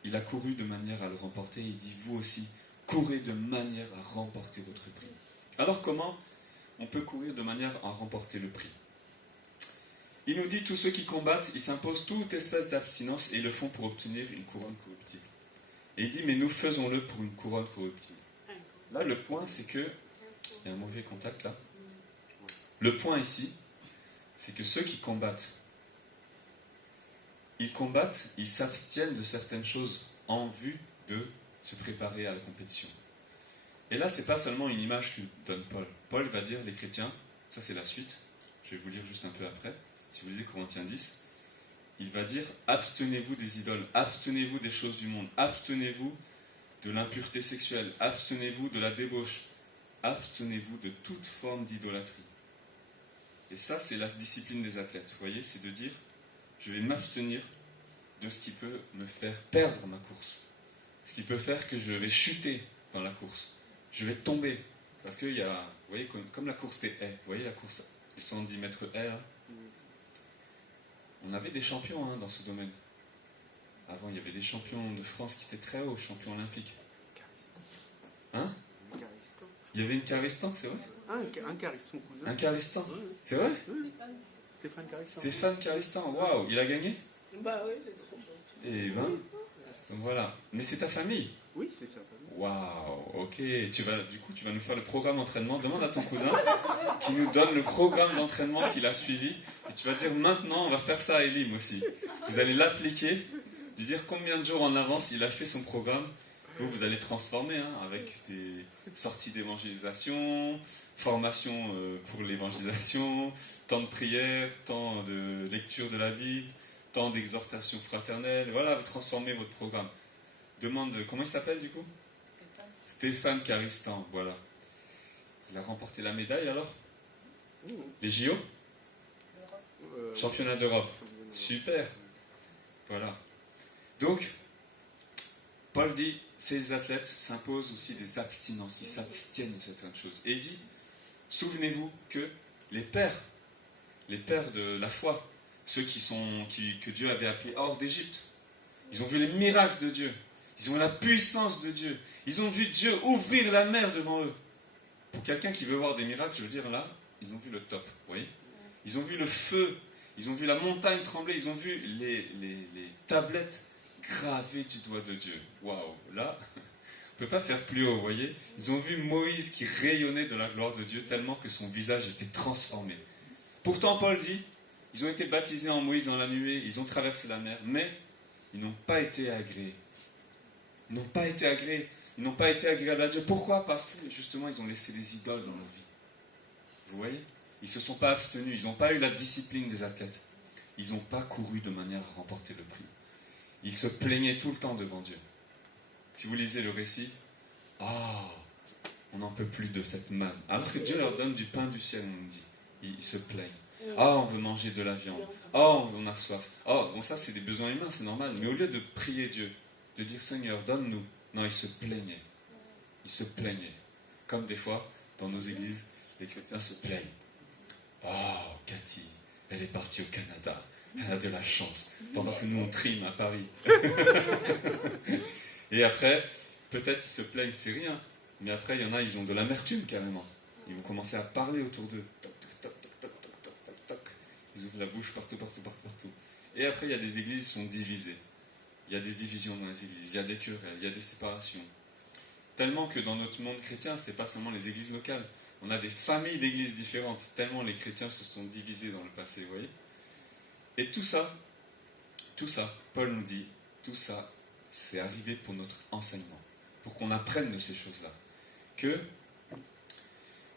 Il a couru de manière à le remporter. Il dit, vous aussi, courez de manière à remporter votre prix. Alors comment on peut courir de manière à remporter le prix? Il nous dit, tous ceux qui combattent, ils s'imposent toute espèce d'abstinence et ils le font pour obtenir une couronne corruptible. Et il dit, mais nous faisons-le pour une couronne corruptible. Là, le point, c'est que... Il y a un mauvais contact là. Le point ici, c'est que ceux qui combattent, ils s'abstiennent de certaines choses en vue de se préparer à la compétition. Et là, ce n'est pas seulement une image que donne Paul. Paul va dire, les chrétiens, ça c'est la suite, je vais vous lire juste un peu après, si vous lisez Corinthiens 10, il va dire, abstenez-vous des idoles, abstenez-vous des choses du monde, abstenez-vous de l'impureté sexuelle, abstenez-vous de la débauche, abstenez-vous de toute forme d'idolâtrie. Et ça, c'est la discipline des athlètes, vous voyez, c'est de dire, je vais m'abstenir de ce qui peut me faire perdre ma course, ce qui peut faire que je vais chuter dans la course, je vais tomber, parce qu'il y a, vous voyez, comme la course des haies, vous voyez la course, ils sont 10 mètres haies, là. On avait des champions dans ce domaine. Avant, il y avait des champions de France qui étaient très hauts, champions olympiques. Hein? Il y avait une Caristan, c'est vrai? Un Caristan cousin. Un Caristan, Oui. c'est vrai? Oui. Stéphane Caristan. Stéphane Caristan, waouh, il a gagné? Bah oui, c'est trop bon. Et ben, donc voilà. Mais c'est ta famille? Oui, c'est ça. Waouh, ok. Du coup, tu vas nous faire le programme d'entraînement. Demande à ton cousin qui nous donne le programme d'entraînement qu'il a suivi. Et tu vas dire, maintenant, on va faire ça à Elim aussi. Vous allez l'appliquer, lui dire combien de jours en avance il a fait son programme. Vous allez transformer avec des sorties d'évangélisation, formation pour l'évangélisation, temps de prière, temps de lecture de la Bible, temps d'exhortation fraternelle. Voilà, vous transformez votre programme. Demande, comment il s'appelle du coup? Stéphane Caristan, voilà. Il a remporté la médaille alors? Les JO? Championnat d'Europe. Super. Voilà. Donc, Paul dit, ces athlètes s'imposent aussi des abstinences, ils s'abstiennent de certaines choses. Et il dit, souvenez-vous que les pères de la foi, ceux que Dieu avait appelés hors d'Égypte, ils ont vu les miracles de Dieu, ils ont vu la puissance de Dieu, ils ont vu Dieu ouvrir la mer devant eux. Pour quelqu'un qui veut voir des miracles, je veux dire là, ils ont vu le top, vous voyez? Ils ont vu le feu, ils ont vu la montagne trembler, ils ont vu les tablettes gravées du doigt de Dieu. Waouh, là, ne peut pas faire plus haut, vous voyez. Ils ont vu Moïse qui rayonnait de la gloire de Dieu tellement que son visage était transformé. Pourtant, Paul dit, ils ont été baptisés en Moïse dans la nuée, ils ont traversé la mer, mais ils n'ont pas été agréés. Ils n'ont pas été agréés. Ils n'ont pas été agréables à Dieu. Pourquoi? Parce que justement, ils ont laissé des idoles dans leur vie. Vous voyez? Ils ne se sont pas abstenus. Ils n'ont pas eu la discipline des athlètes. Ils n'ont pas couru de manière à remporter le prix. Ils se plaignaient tout le temps devant Dieu. Si vous lisez le récit, on n'en peut plus de cette manne. Alors que Dieu leur donne du pain du ciel, on nous dit. Ils se plaignent. On veut manger de la viande. On a soif. Bon, ça, c'est des besoins humains, c'est normal. Mais au lieu de prier Dieu, de dire Seigneur, donne-nous, non, ils se plaignaient. Ils se plaignaient. Comme des fois, dans nos églises, les chrétiens se plaignent. Cathy, elle est partie au Canada. Elle a de la chance. Pendant que nous, on trime à Paris. Et après, peut-être ils se plaignent, c'est rien. Mais après, il y en a, ils ont de l'amertume carrément. Ils vont commencer à parler autour d'eux. Toc, toc, toc, toc, toc, toc, toc, toc. Ils ouvrent la bouche partout. Et après, il y a des églises qui sont divisées. Il y a des divisions dans les églises. Il y a des querelles, il y a des séparations. Tellement que dans notre monde chrétien, ce n'est pas seulement les églises locales. On a des familles d'églises différentes. Tellement les chrétiens se sont divisés dans le passé, vous voyez. Et tout ça, Paul nous dit, tout ça, c'est arrivé pour notre enseignement. Pour qu'on apprenne de ces choses-là.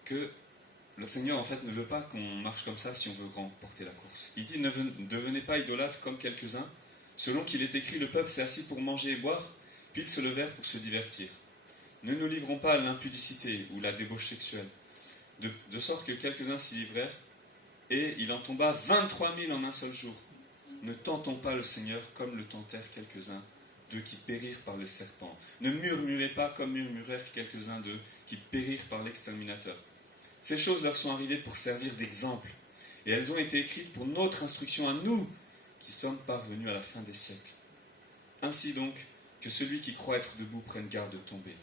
Que le Seigneur, en fait, ne veut pas qu'on marche comme ça si on veut remporter la course. Il dit, ne devenez pas idolâtres comme quelques-uns. Selon qu'il est écrit, le peuple s'est assis pour manger et boire, puis ils se levèrent pour se divertir. Ne nous livrons pas à l'impudicité ou la débauche sexuelle, de sorte que quelques-uns s'y livrèrent, et il en tomba 23 000 en un seul jour. Ne tentons pas le Seigneur comme le tentèrent quelques-uns d'eux qui périrent par le serpent. Ne murmurez pas comme murmurèrent quelques-uns d'eux qui périrent par l'exterminateur. Ces choses leur sont arrivées pour servir d'exemple, et elles ont été écrites pour notre instruction à nous, qui sommes parvenus à la fin des siècles. Ainsi donc, que celui qui croit être debout prenne garde de tomber.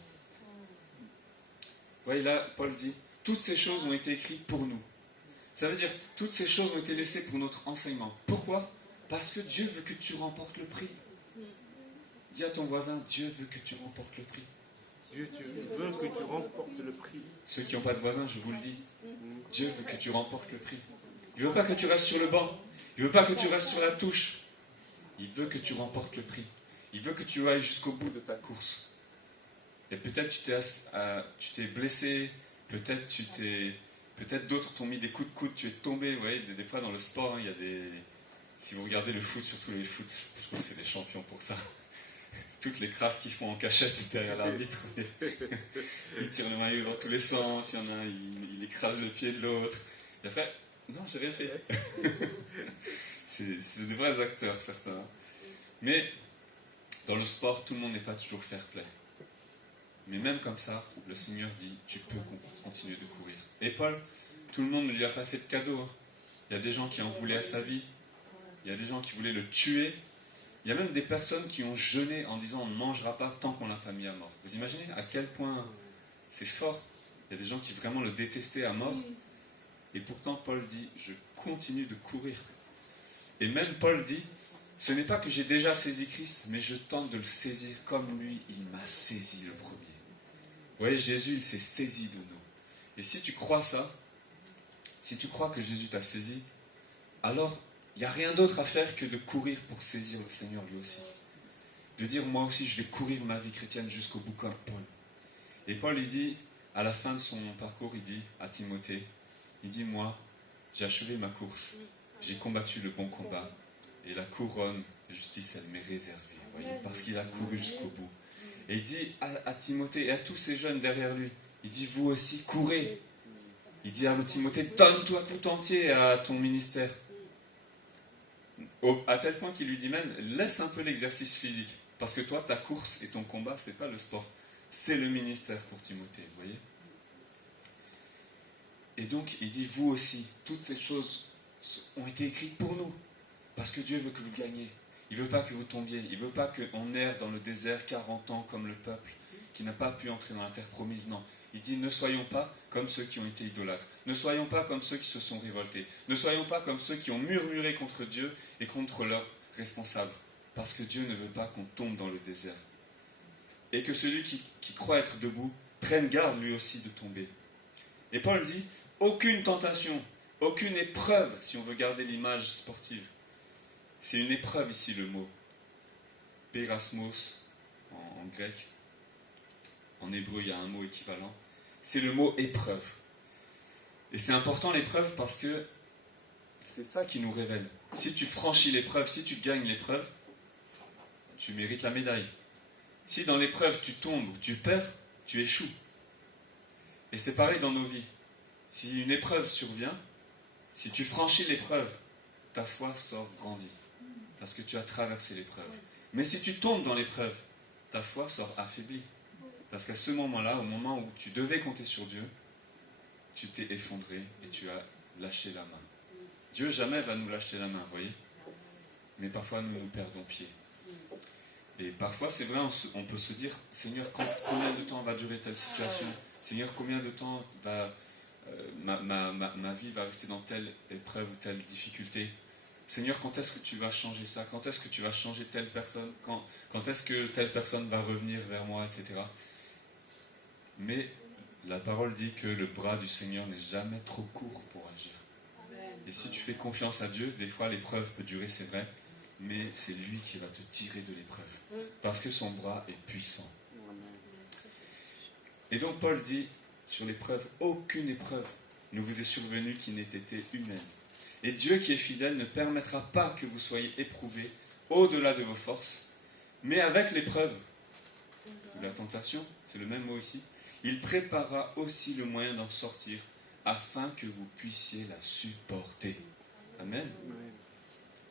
Vous voyez là, Paul dit, toutes ces choses ont été écrites pour nous. Ça veut dire, toutes ces choses ont été laissées pour notre enseignement. Pourquoi? Parce que Dieu veut que tu remportes le prix. Dis à ton voisin, Dieu veut que tu remportes le prix. Dieu veut que tu remportes le prix. Ceux qui n'ont pas de voisin, je vous le dis, Dieu veut que tu remportes le prix. Il ne veut pas que tu restes sur le banc. Il ne veut pas que tu restes sur la touche. Il veut que tu remportes le prix. Il veut que tu ailles jusqu'au bout de ta course. Et peut-être tu t'es blessé, peut-être d'autres t'ont mis des coups de coude, tu es tombé. Vous voyez, des fois dans le sport, il y a des... Si vous regardez le foot, surtout les foot, je trouve que c'est des champions pour ça. Toutes les crasses qu'ils font en cachette derrière l'arbitre. Ils tirent le maillot dans tous les sens, il y en a un, il écrase le pied de l'autre. Et après, non, j'ai rien fait. C'est des vrais acteurs, certains. Mais dans le sport, tout le monde n'est pas toujours fair-play. Mais même comme ça, le Seigneur dit, tu peux continuer de courir. Et Paul, tout le monde ne lui a pas fait de cadeau. Hein. Il y a des gens qui en voulaient à sa vie. Il y a des gens qui voulaient le tuer. Il y a même des personnes qui ont jeûné en disant, on ne mangera pas tant qu'on l'a pas mis à mort. Vous imaginez à quel point c'est fort. Il y a des gens qui vraiment le détestaient à mort. Et pourtant, Paul dit, je continue de courir. Et même Paul dit, ce n'est pas que j'ai déjà saisi Christ, mais je tente de le saisir comme lui, il m'a saisi le premier. Vous voyez, Jésus, il s'est saisi de nous. Et si tu crois ça, si tu crois que Jésus t'a saisi, alors il n'y a rien d'autre à faire que de courir pour saisir le Seigneur lui aussi. De dire, moi aussi, je vais courir ma vie chrétienne jusqu'au bout comme Paul. Et Paul, il dit, à la fin de son parcours, il dit à Timothée, il dit, moi, j'ai achevé ma course, j'ai combattu le bon combat, et la couronne de justice, elle m'est réservée, voyez, parce qu'il a couru jusqu'au bout. Et il dit à Timothée et à tous ces jeunes derrière lui, il dit, vous aussi, courez. Il dit à Timothée, donne-toi tout entier à ton ministère. À tel point qu'il lui dit même, laisse un peu l'exercice physique, parce que toi, ta course et ton combat, c'est pas le sport, c'est le ministère pour Timothée, vous voyez. Et donc, il dit, vous aussi, toutes ces choses ont été écrites pour nous, parce que Dieu veut que vous gagniez. Il ne veut pas que vous tombiez, il ne veut pas qu'on erre dans le désert 40 ans comme le peuple, qui n'a pas pu entrer dans la terre promise, non. Il dit, ne soyons pas comme ceux qui ont été idolâtres, ne soyons pas comme ceux qui se sont révoltés, ne soyons pas comme ceux qui ont murmuré contre Dieu et contre leurs responsables, parce que Dieu ne veut pas qu'on tombe dans le désert. et que celui qui croit être debout prenne garde lui aussi de tomber. Et Paul dit, aucune tentation, aucune épreuve, si on veut garder l'image sportive. C'est une épreuve ici le mot. Pérasmos en grec. En hébreu, il y a un mot équivalent. C'est le mot épreuve. Et c'est important l'épreuve parce que c'est ça qui nous révèle. Si tu franchis l'épreuve, si tu gagnes l'épreuve, tu mérites la médaille. Si dans l'épreuve tu tombes, tu perds, tu échoues. Et c'est pareil dans nos vies. Si une épreuve survient, si tu franchis l'épreuve, ta foi sort grandie. Parce que tu as traversé l'épreuve. Mais si tu tombes dans l'épreuve, ta foi sort affaiblie. Parce qu'à ce moment-là, au moment où tu devais compter sur Dieu, tu t'es effondré et tu as lâché la main. Dieu jamais va nous lâcher la main, vous voyez. Mais parfois nous nous perdons pied. Et parfois c'est vrai, on peut se dire, Seigneur, combien de temps va durer telle situation? Seigneur, combien de temps va, ma vie va rester dans telle épreuve ou telle difficulté? Seigneur, quand est-ce que tu vas changer ça? Quand est-ce que tu vas changer telle personne? Quand est-ce que telle personne va revenir vers moi, etc. Mais la parole dit que le bras du Seigneur n'est jamais trop court pour agir. Et si tu fais confiance à Dieu, des fois l'épreuve peut durer, c'est vrai, mais c'est lui qui va te tirer de l'épreuve. Parce que son bras est puissant. Et donc Paul dit, sur l'épreuve, aucune épreuve ne vous est survenue qui n'ait été humaine. Et Dieu qui est fidèle ne permettra pas que vous soyez éprouvés au-delà de vos forces, mais avec l'épreuve, ou la tentation, c'est le même mot ici, il préparera aussi le moyen d'en sortir afin que vous puissiez la supporter. Amen.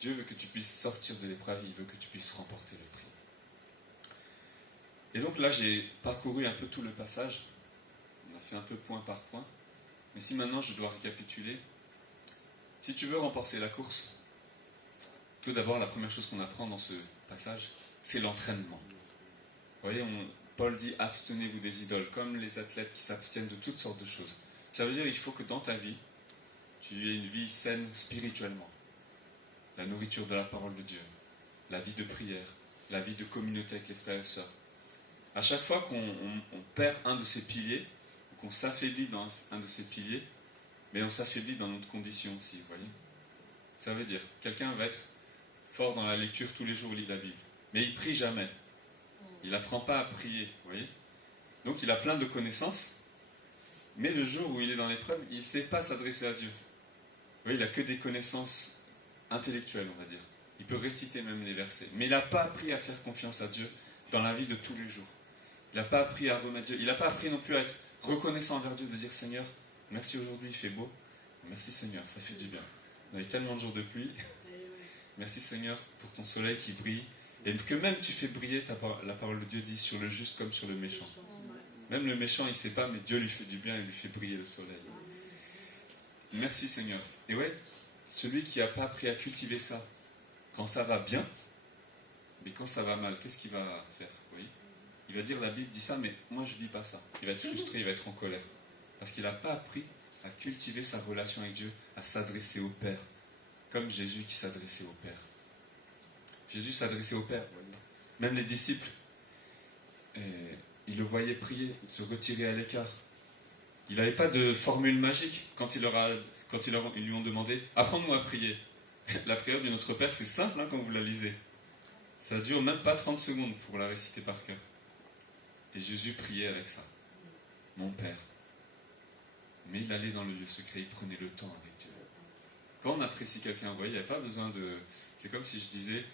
Dieu veut que tu puisses sortir de l'épreuve, il veut que tu puisses remporter le prix. Et donc là, j'ai parcouru un peu tout le passage. On a fait un peu point par point. Mais si maintenant je dois récapituler, si tu veux remporter la course, tout d'abord, la première chose qu'on apprend dans ce passage, c'est l'entraînement. Vous voyez, Paul dit, abstenez-vous des idoles, comme les athlètes qui s'abstiennent de toutes sortes de choses. Ça veut dire qu'il faut que dans ta vie, tu aies une vie saine spirituellement. La nourriture de la parole de Dieu, la vie de prière, la vie de communauté avec les frères et sœurs. À chaque fois qu'on perd un de ces piliers, ou qu'on s'affaiblit dans un de ces piliers, mais on s'affaiblit dans notre condition aussi, vous voyez. Ça veut dire, quelqu'un va être fort dans la lecture, tous les jours il lit la Bible, mais il prie jamais. Il n'apprend pas à prier, vous voyez. Donc il a plein de connaissances, mais le jour où il est dans l'épreuve, il ne sait pas s'adresser à Dieu. Vous voyez, il n'a que des connaissances intellectuelles, on va dire. Il peut réciter même les versets, mais il n'a pas appris à faire confiance à Dieu dans la vie de tous les jours. Il n'a pas appris à remettre Dieu, il n'a pas appris non plus à être reconnaissant envers Dieu, de dire Seigneur, merci aujourd'hui, il fait beau. Merci Seigneur, ça fait du bien. On a eu tellement de jours de pluie. Merci Seigneur pour ton soleil qui brille. Et que même tu fais briller, la parole de Dieu dit, sur le juste comme sur le méchant. Même le méchant, il ne sait pas, mais Dieu lui fait du bien et lui fait briller le soleil. Merci Seigneur. Et ouais, celui qui n'a pas appris à cultiver ça, quand ça va bien, mais quand ça va mal, qu'est-ce qu'il va faire? Vous voyez, il va dire, la Bible dit ça, mais moi je ne dis pas ça. Il va être frustré, il va être en colère. Parce qu'il n'a pas appris à cultiver sa relation avec Dieu, à s'adresser au Père, comme Jésus qui s'adressait au Père. Jésus s'adressait au Père. Même les disciples, ils le voyaient prier, se retirer à l'écart. Il n'avait pas de formule magique quand ils lui ont demandé « Apprends-nous à prier ». La prière du Notre Père, c'est simple quand vous la lisez. Ça dure même pas 30 secondes pour la réciter par cœur. Et Jésus priait avec ça. Mon Père. Mais il allait dans le lieu secret, il prenait le temps avec Dieu. Quand on apprécie quelqu'un, vous voyez, il n'y a pas besoin de... C'est comme si je disais,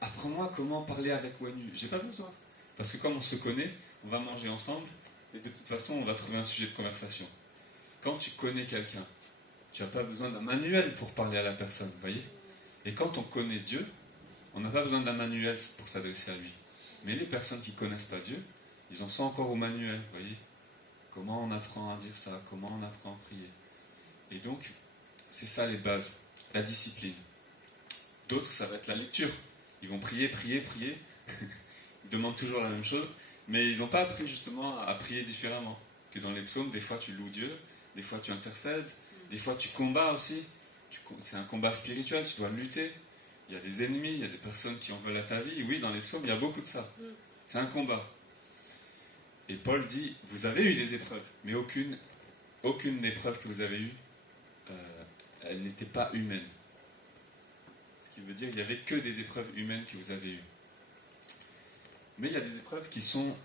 apprends-moi comment parler avec Wanu. J'ai pas besoin. Parce que comme on se connaît, on va manger ensemble, et de toute façon, on va trouver un sujet de conversation. Quand tu connais quelqu'un, tu n'as pas besoin d'un manuel pour parler à la personne, vous voyez. Et quand on connaît Dieu, on n'a pas besoin d'un manuel pour s'adresser à lui. Mais les personnes qui ne connaissent pas Dieu, ils en sont encore au manuel, vous voyez. Comment on apprend à dire ça? Comment on apprend à prier? Et donc, c'est ça les bases, la discipline. D'autres, ça va être la lecture. Ils vont prier, prier, prier. Ils demandent toujours la même chose, mais ils n'ont pas appris justement à prier différemment. Que dans les psaumes, des fois tu loues Dieu, des fois tu intercèdes, des fois tu combats aussi. C'est un combat spirituel, tu dois lutter. Il y a des ennemis, il y a des personnes qui en veulent à ta vie. Oui, dans les psaumes, il y a beaucoup de ça. C'est un combat. Et Paul dit, vous avez eu des épreuves, mais aucune épreuve que vous avez eue, elle n'était pas humaine. Ce qui veut dire qu'il n'y avait que des épreuves humaines que vous avez eues. Mais il y a des épreuves qui sont,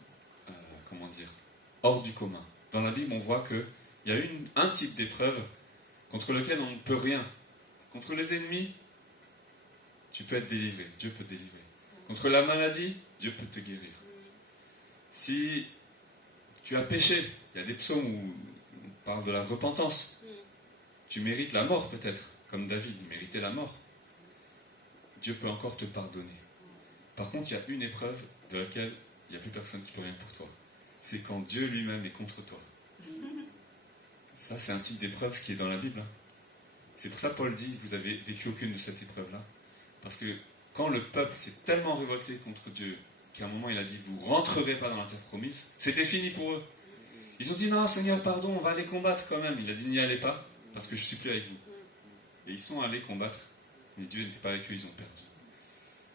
hors du commun. Dans la Bible, on voit qu'il y a un type d'épreuve contre lequel on ne peut rien. Contre les ennemis, tu peux être délivré, Dieu peut te délivrer. Contre la maladie, Dieu peut te guérir. Si tu as péché, il y a des psaumes où on parle de la repentance. Tu mérites la mort peut-être, comme David méritait la mort. Dieu peut encore te pardonner. Par contre, il y a une épreuve de laquelle il n'y a plus personne qui peut rien pour toi. C'est quand Dieu lui-même est contre toi. Ça, c'est un type d'épreuve qui est dans la Bible. C'est pour ça que Paul dit, vous avez vécu aucune de cette épreuve-là. Parce que quand le peuple s'est tellement révolté contre Dieu, qu'à un moment il a dit, vous ne rentrerez pas dans la terre promise, c'était fini pour eux. Ils ont dit, non Seigneur, pardon, on va aller combattre quand même. Il a dit, n'y allez pas, parce que je ne suis plus avec vous. Et ils sont allés combattre, mais Dieu n'était pas avec eux, ils ont perdu.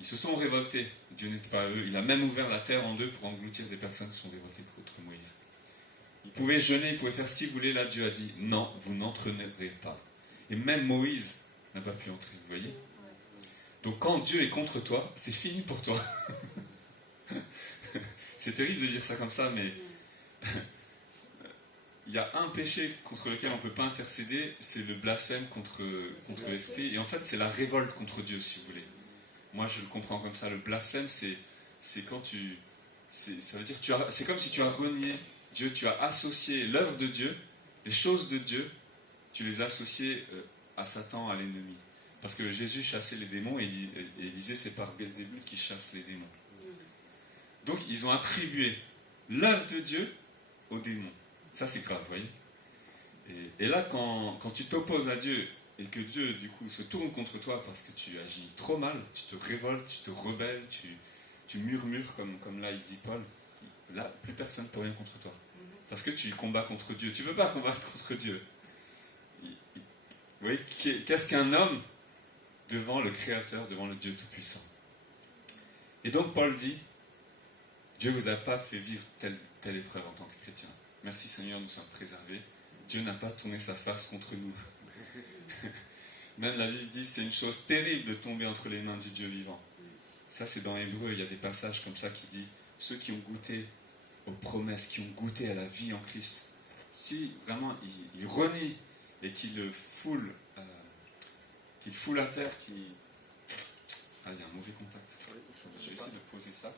Ils se sont révoltés, Dieu n'était pas avec eux. Il a même ouvert la terre en deux pour engloutir des personnes qui sont révoltées contre Moïse. Ils pouvaient jeûner, ils pouvaient faire ce qu'ils voulaient, là Dieu a dit, non, vous n'entrerez pas. Et même Moïse n'a pas pu entrer, vous voyez. Donc quand Dieu est contre toi, c'est fini pour toi. C'est terrible de dire ça comme ça, mais il y a un péché contre lequel on ne peut pas intercéder, c'est le blasphème contre l'esprit. Et en fait, c'est la révolte contre Dieu, si vous voulez. Moi, je le comprends comme ça. Le blasphème, c'est quand ça veut dire, c'est comme si tu as renié Dieu, tu as associé l'œuvre de Dieu, les choses de Dieu, tu les as associées à Satan, à l'ennemi. Parce que Jésus chassait les démons et il disait c'est par Belzébul qui chasse les démons. Donc ils ont attribué l'œuvre de Dieu aux démons. Ça c'est grave, vous voyez. Et là quand tu t'opposes à Dieu et que Dieu du coup se tourne contre toi parce que tu agis trop mal, tu te révoltes, tu te rebelles, tu murmures comme là il dit Paul, là plus personne ne peut rien contre toi. Parce que tu combats contre Dieu. Tu ne peux pas combattre contre Dieu. Vous voyez, qu'est-ce qu'un homme devant le Créateur, devant le Dieu Tout-Puissant? Et donc Paul dit, Dieu ne vous a pas fait vivre telle épreuve en tant que chrétien. Merci Seigneur, nous sommes préservés. Dieu n'a pas tourné sa face contre nous. Même la Bible dit, c'est une chose terrible de tomber entre les mains du Dieu vivant. Ça c'est dans Hébreu, il y a des passages comme ça qui disent, ceux qui ont goûté aux promesses, qui ont goûté à la vie en Christ, si vraiment ils renient et qu'ils foulent à terre, Ah, il y a un mauvais contact. Je vais essayer de poser ça.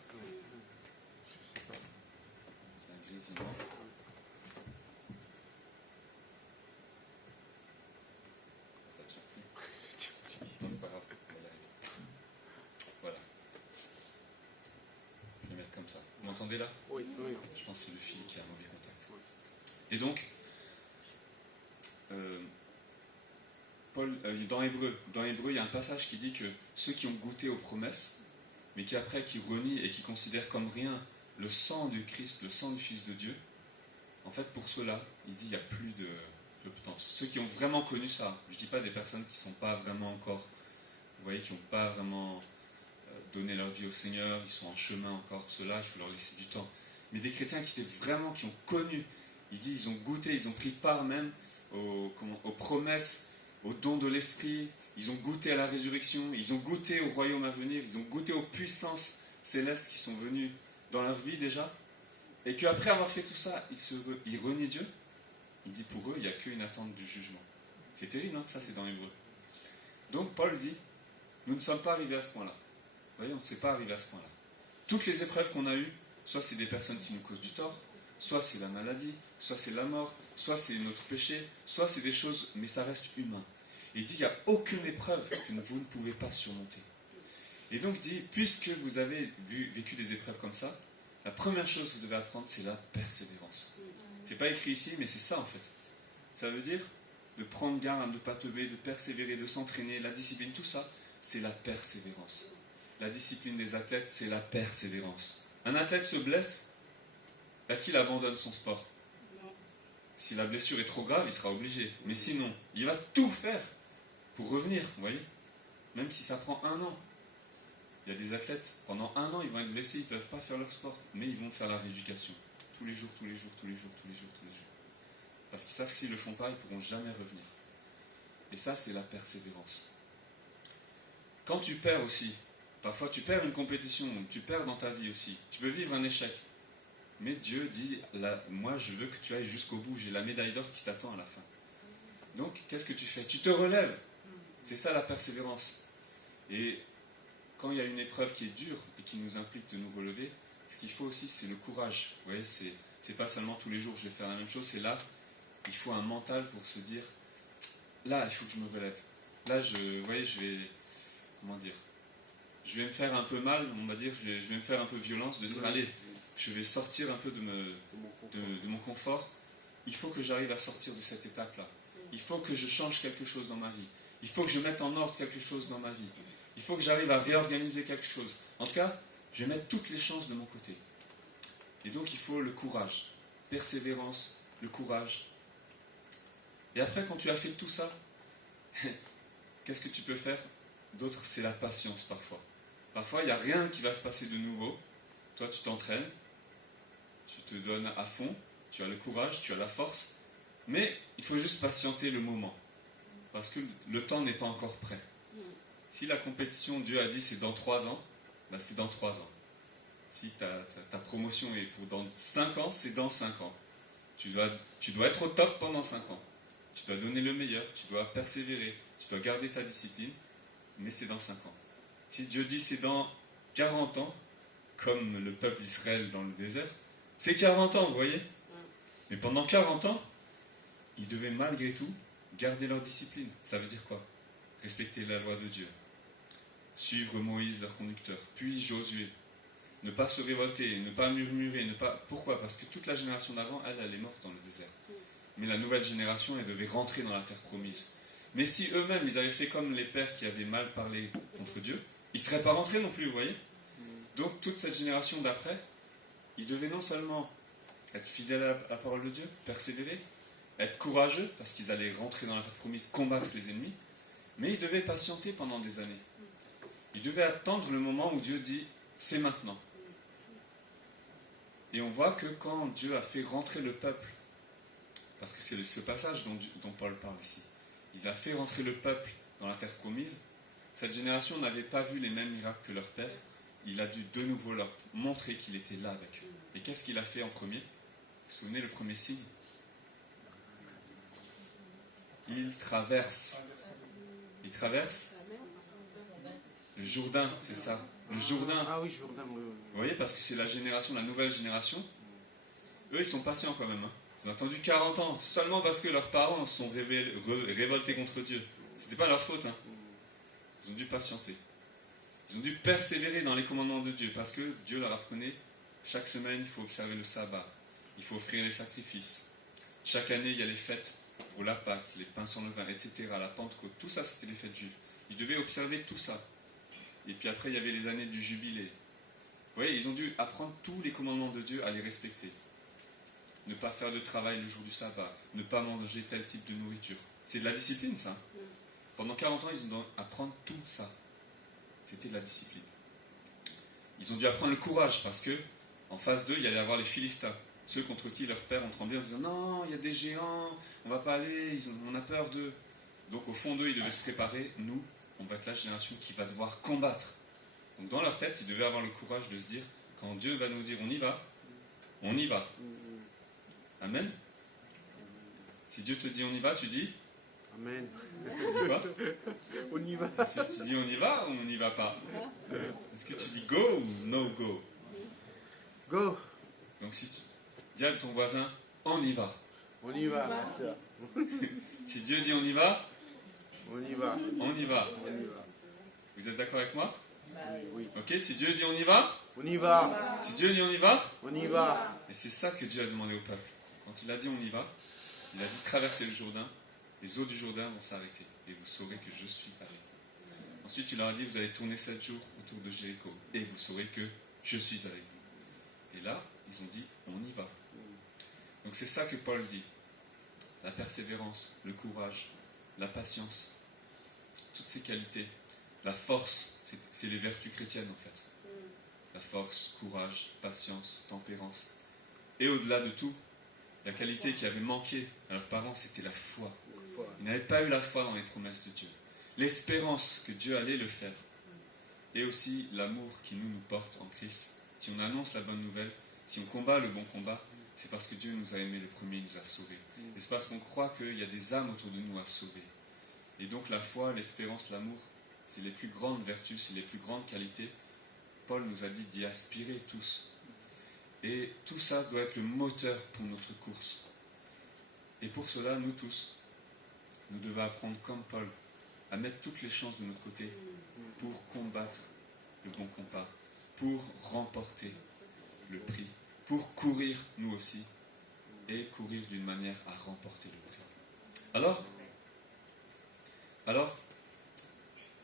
Il y a un grésillement. Ça ne tient plus. Non, c'est pas grave. On va y arriver. Voilà. Je vais le mettre comme ça. Vous m'entendez là? Oui. Je pense que c'est le fil qui a un mauvais contact. Et donc, Paul, dans Hébreu, il y a un passage qui dit que ceux qui ont goûté aux promesses, mais qui renient et qui considèrent comme rien le sang du Christ, le sang du Fils de Dieu, en fait, pour ceux-là, il dit qu'il n'y a plus de repentance. Ceux qui ont vraiment connu ça, je ne dis pas des personnes qui ne sont pas vraiment encore, vous voyez, qui n'ont pas vraiment donné leur vie au Seigneur, ils sont en chemin encore, ceux-là, il faut leur laisser du temps. Mais des chrétiens qui ont connu, il dit, ils ont goûté, ils ont pris part même aux promesses, au don de l'Esprit, ils ont goûté à la résurrection, ils ont goûté au royaume à venir, ils ont goûté aux puissances célestes qui sont venues dans leur vie déjà, et qu'après avoir fait tout ça, ils renient Dieu. Il dit pour eux, il n'y a qu'une attente du jugement. C'est terrible, hein, ça c'est dans Hébreu. Donc Paul dit, nous ne sommes pas arrivés à ce point-là. Vous voyez, on ne s'est pas arrivé à ce point-là. Toutes les épreuves qu'on a eues, soit c'est des personnes qui nous causent du tort, soit c'est la maladie, soit c'est la mort, soit c'est notre péché, soit c'est des choses, mais ça reste humain. Et il dit qu'il n'y a aucune épreuve que vous ne pouvez pas surmonter. Et donc il dit, puisque vous avez vécu des épreuves comme ça, la première chose que vous devez apprendre, c'est la persévérance. C'est pas écrit ici, mais c'est ça en fait. Ça veut dire de prendre garde à ne pas tomber, de persévérer, de s'entraîner, la discipline, tout ça, c'est la persévérance. La discipline des athlètes, c'est la persévérance. Un athlète se blesse, est-ce qu'il abandonne son sport? Non. Si la blessure est trop grave, il sera obligé. Mais sinon, il va tout faire pour revenir, vous voyez? Même si ça prend 1 an. Il y a des athlètes, pendant 1 an, ils vont être blessés, ils ne peuvent pas faire leur sport, mais ils vont faire la rééducation. Tous les jours, tous les jours, tous les jours, tous les jours, tous les jours. Parce qu'ils savent que s'ils ne le font pas, ils ne pourront jamais revenir. Et ça, c'est la persévérance. Quand tu perds aussi, parfois tu perds une compétition, tu perds dans ta vie aussi, tu peux vivre un échec. Mais Dieu dit, moi je veux que tu ailles jusqu'au bout, j'ai la médaille d'or qui t'attend à la fin. Donc, qu'est-ce que tu fais? Tu te relèves. C'est ça la persévérance. Et quand il y a une épreuve qui est dure et qui nous implique de nous relever, ce qu'il faut aussi, c'est le courage. Vous voyez, c'est pas seulement tous les jours je vais faire la même chose, c'est là, il faut un mental pour se dire, là, il faut que je me relève. Là, vous voyez, je vais, comment dire, je vais me faire un peu mal, on va dire, je vais me faire un peu violence, de dire, allez, je vais sortir un peu de mon confort. Il faut que j'arrive à sortir de cette étape-là. Il faut que je change quelque chose dans ma vie. Il faut que je mette en ordre quelque chose dans ma vie. Il faut que j'arrive à réorganiser quelque chose. En tout cas, je vais mettre toutes les chances de mon côté. Et donc, il faut le courage. Persévérance, le courage. Et après, quand tu as fait tout ça, qu'est-ce que tu peux faire d'autre? C'est la patience parfois. Parfois, il n'y a rien qui va se passer de nouveau. Toi, tu t'entraînes, tu te donnes à fond, tu as le courage, tu as la force, mais il faut juste patienter le moment, parce que le temps n'est pas encore prêt. Si la compétition, Dieu a dit, c'est dans 3 ans, ben c'est dans 3 ans. Si ta promotion est pour dans 5 ans, c'est dans 5 ans. Tu dois être au top pendant 5 ans. Tu dois donner le meilleur, tu dois persévérer, tu dois garder ta discipline, mais c'est dans 5 ans. Si Dieu dit c'est dans 40 ans, comme le peuple d'Israël dans le désert, c'est 40 ans, vous voyez. Mais pendant 40 ans, ils devaient malgré tout garder leur discipline. Ça veut dire quoi? Respecter la loi de Dieu. Suivre Moïse, leur conducteur, puis Josué. Ne pas se révolter, ne pas murmurer, Pourquoi? Parce que toute la génération d'avant, elle est morte dans le désert. Mais la nouvelle génération, elle devait rentrer dans la terre promise. Mais si eux-mêmes, ils avaient fait comme les pères qui avaient mal parlé contre Dieu, ils ne seraient pas rentrés non plus, vous voyez. Donc toute cette génération d'après, ils devaient non seulement être fidèles à la parole de Dieu, persévérer, être courageux, parce qu'ils allaient rentrer dans la terre promise, combattre les ennemis, mais ils devaient patienter pendant des années. Ils devaient attendre le moment où Dieu dit, c'est maintenant. Et on voit que quand Dieu a fait rentrer le peuple, parce que c'est ce passage dont Paul parle ici, il a fait rentrer le peuple dans la terre promise, cette génération n'avait pas vu les mêmes miracles que leur père, il a dû de nouveau leur montrer qu'il était là avec eux. Et qu'est-ce qu'il a fait en premier? Vous vous souvenez le premier signe? Il traverse. Il traverse le Jourdain, c'est ça. Le Jourdain. Ah oui, Jourdain, oui. Vous voyez, parce que c'est la nouvelle génération. Eux, ils sont patients quand même. Ils ont attendu 40 ans, seulement parce que leurs parents se sont révoltés contre Dieu. C'était pas leur faute. Ils ont dû patienter. Ils ont dû persévérer dans les commandements de Dieu, parce que Dieu leur apprenait, chaque semaine, il faut observer le sabbat. Il faut offrir les sacrifices. Chaque année, il y a les fêtes pour la Pâque, les pains sans levain, etc., la Pentecôte. Tout ça, c'était les fêtes juives. Ils devaient observer tout ça. Et puis après, il y avait les années du jubilé. Vous voyez, ils ont dû apprendre tous les commandements de Dieu à les respecter. Ne pas faire de travail le jour du sabbat, ne pas manger tel type de nourriture. C'est de la discipline, ça. Pendant 40 ans, ils ont dû apprendre tout ça. C'était de la discipline. Ils ont dû apprendre le courage, parce que en face d'eux, il y allait avoir les Philistins, ceux contre qui leurs pères ont tremblé en disant « Non, il y a des géants, on ne va pas aller, on a peur d'eux. » Donc au fond d'eux, ils devaient se préparer. Nous, on va être la génération qui va devoir combattre. Donc dans leur tête, ils devaient avoir le courage de se dire, quand Dieu va nous dire on y va, on y va. Amen. Si Dieu te dit on y va, tu dis Amen. Tu dis quoi? On y va. Tu dis on y va ou on n'y va pas? Est-ce que tu dis go ou no go? Go. Donc si tu dis à ton voisin on y va. On y va, ça. Si Dieu dit on y va, On y va. on y va. On y va. Vous êtes d'accord avec moi? Oui. Ok, si Dieu dit on y va, On y va. si Dieu dit on y va, On y va. et c'est ça que Dieu a demandé au peuple. Quand il a dit on y va, il a dit traverser le Jourdain, les eaux du Jourdain vont s'arrêter, et vous saurez que je suis avec vous. Ensuite, il leur a dit, vous allez tourner 7 jours autour de Jéricho, et vous saurez que je suis avec vous. Et là, ils ont dit, on y va. Donc c'est ça que Paul dit. La persévérance, le courage, la patience, toutes ces qualités, La force, c'est les vertus chrétiennes en fait. La force, courage, patience, tempérance. Et au-delà de tout, la qualité qui avait manqué à leurs parents, c'était la foi. Ils n'avaient pas eu la foi dans les promesses de Dieu. L'espérance que Dieu allait le faire. Et aussi l'amour qui nous porte en Christ. Si on annonce la bonne nouvelle, si on combat le bon combat, c'est parce que Dieu nous a aimés les premiers, il nous a sauvés. Et c'est parce qu'on croit qu'il y a des âmes autour de nous à sauver. Et donc la foi, l'espérance, l'amour, c'est les plus grandes vertus, c'est les plus grandes qualités. Paul nous a dit d'y aspirer tous. Et tout ça doit être le moteur pour notre course. Et pour cela, nous tous, nous devons apprendre comme Paul à mettre toutes les chances de notre côté pour combattre le bon combat, pour remporter le prix, pour courir nous aussi, et courir d'une manière à remporter le prix. Alors,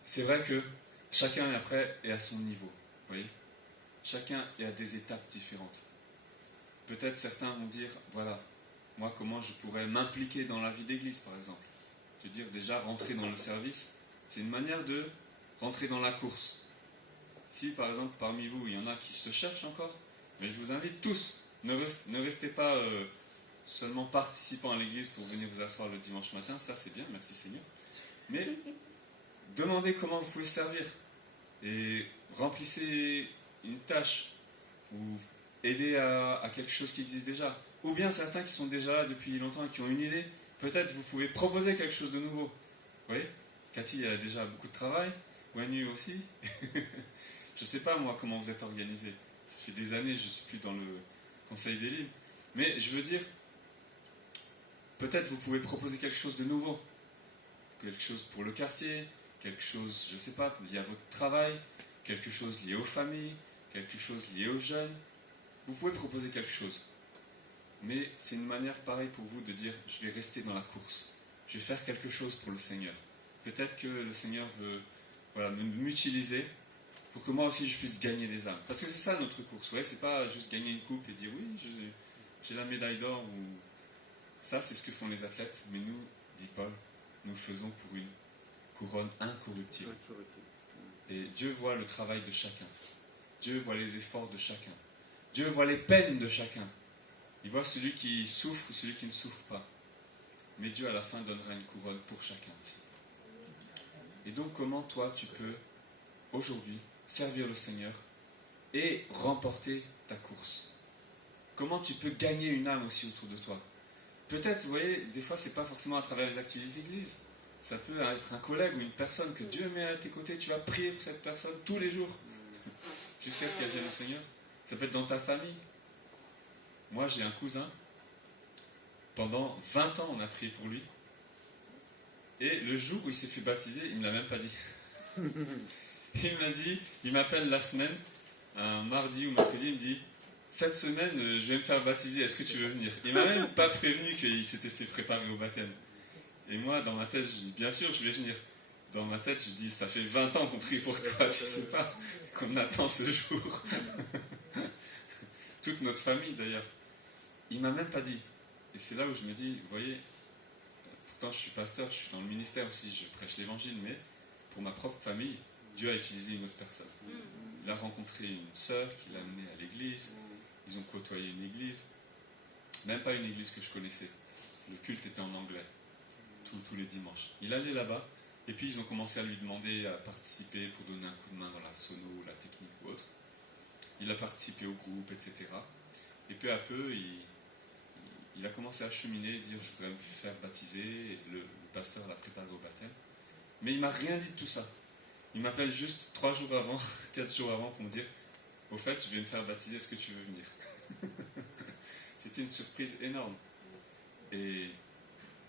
c'est vrai que chacun après est à son niveau, vous voyez. Chacun est à des étapes différentes. Peut-être certains vont dire, voilà, moi comment je pourrais m'impliquer dans la vie d'église par exemple. Je veux dire, déjà rentrer dans le service, c'est une manière de rentrer dans la course. Si par exemple parmi vous il y en a qui se cherchent encore, mais je vous invite tous, ne restez pas seulement participants à l'église pour venir vous asseoir le dimanche matin, ça c'est bien, merci Seigneur. Mais demandez comment vous pouvez servir et remplissez une tâche ou aidez à quelque chose qui existe déjà. Ou bien certains qui sont déjà là depuis longtemps et qui ont une idée, peut-être vous pouvez proposer quelque chose de nouveau. Vous voyez, Cathy a déjà beaucoup de travail, Wenu aussi. Je ne sais pas moi comment vous êtes organisés. Ça fait des années je ne suis plus dans le conseil des livres. Mais je veux dire, peut-être vous pouvez proposer quelque chose de nouveau. Quelque chose pour le quartier, quelque chose, je ne sais pas, lié à votre travail, quelque chose lié aux familles, quelque chose lié aux jeunes. Vous pouvez proposer quelque chose. Mais c'est une manière pareille pour vous de dire, je vais rester dans la course. Je vais faire quelque chose pour le Seigneur. Peut-être que le Seigneur veut m'utiliser pour que moi aussi je puisse gagner des âmes. Parce que c'est ça notre course. Ouais, c'est pas juste gagner une coupe et dire oui, j'ai la médaille d'or. Ou... Ça, c'est ce que font les athlètes. Mais nous, dit Paul, nous faisons pour une couronne incorruptible. Et Dieu voit le travail de chacun. Dieu voit les efforts de chacun. Dieu voit les peines de chacun. Il voit celui qui souffre ou celui qui ne souffre pas. Mais Dieu, à la fin, donnera une couronne pour chacun aussi. Et donc, comment toi, tu peux, aujourd'hui, servir le Seigneur et remporter ta course? Comment tu peux gagner une âme aussi autour de toi? Peut-être, vous voyez, des fois, c'est pas forcément à travers les activités d'église. Ça peut être un collègue ou une personne que Dieu met à tes côtés. Tu vas prier pour cette personne tous les jours, jusqu'à ce qu'elle vienne au Seigneur. Ça peut être dans ta famille. Moi, j'ai un cousin. Pendant 20 ans, on a prié pour lui. Et le jour où il s'est fait baptiser, il ne me l'a même pas dit. Il m'a dit, il m'appelle la semaine, un mardi ou mercredi, il me dit, cette semaine, je vais me faire baptiser, est-ce que tu veux venir? Il m'a même pas prévenu qu'il s'était fait préparer au baptême. Et moi, dans ma tête, je dis, bien sûr, je vais venir. Dans ma tête, je dis, ça fait 20 ans qu'on prie pour toi, tu sais pas qu'on attend ce jour. Toute notre famille, d'ailleurs. Il m'a même pas dit. Et c'est là où je me dis, vous voyez, pourtant je suis pasteur, je suis dans le ministère aussi, je prêche l'évangile, mais pour ma propre famille, Dieu a utilisé une autre personne. Il a rencontré une sœur qui l'a amenée à l'église, ils ont côtoyé une église, même pas une église que je connaissais. Le culte était en anglais, tous les dimanches. Il allait là-bas, et puis ils ont commencé à lui demander à participer pour donner un coup de main dans la sono, la technique ou autre. Il a participé au groupe, etc. Et peu à peu, il a commencé à cheminer, dire je voudrais me faire baptiser, et le pasteur l'a préparé au baptême. Mais il m'a rien dit de tout ça. Il m'appelle juste 3 jours avant, 4 jours avant pour me dire au fait, je vais me faire baptiser, est-ce que tu veux venir? C'était une surprise énorme. Et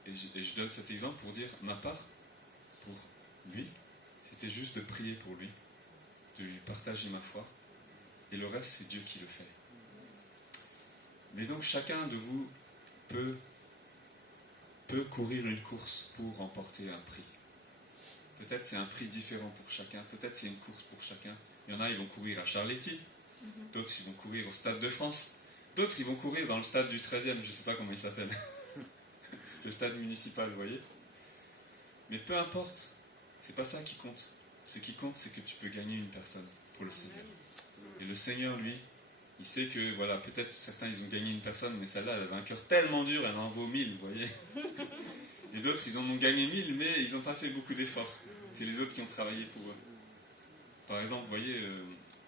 je donne cet exemple pour dire ma part, pour lui, c'était juste de prier pour lui, de lui partager ma foi, et le reste, c'est Dieu qui le fait. Mais donc, chacun de vous peut courir une course pour remporter un prix. Peut-être c'est un prix différent pour chacun, peut-être c'est une course pour chacun. Il y en a, ils vont courir à Charletti, d'autres, ils vont courir au Stade de France, d'autres, ils vont courir dans le stade du 13e, je ne sais pas comment il s'appelle, le stade municipal, vous voyez. Mais peu importe, c'est pas ça qui compte. Ce qui compte, c'est que tu peux gagner une personne pour le Seigneur. Et le Seigneur, lui, il sait que, voilà, peut-être certains, ils ont gagné une personne, mais celle-là, elle avait un cœur tellement dur, elle en vaut 1000, vous voyez. Et d'autres, ils en ont gagné 1000, mais ils n'ont pas fait beaucoup d'efforts. C'est les autres qui ont travaillé pour eux. Par exemple, vous voyez,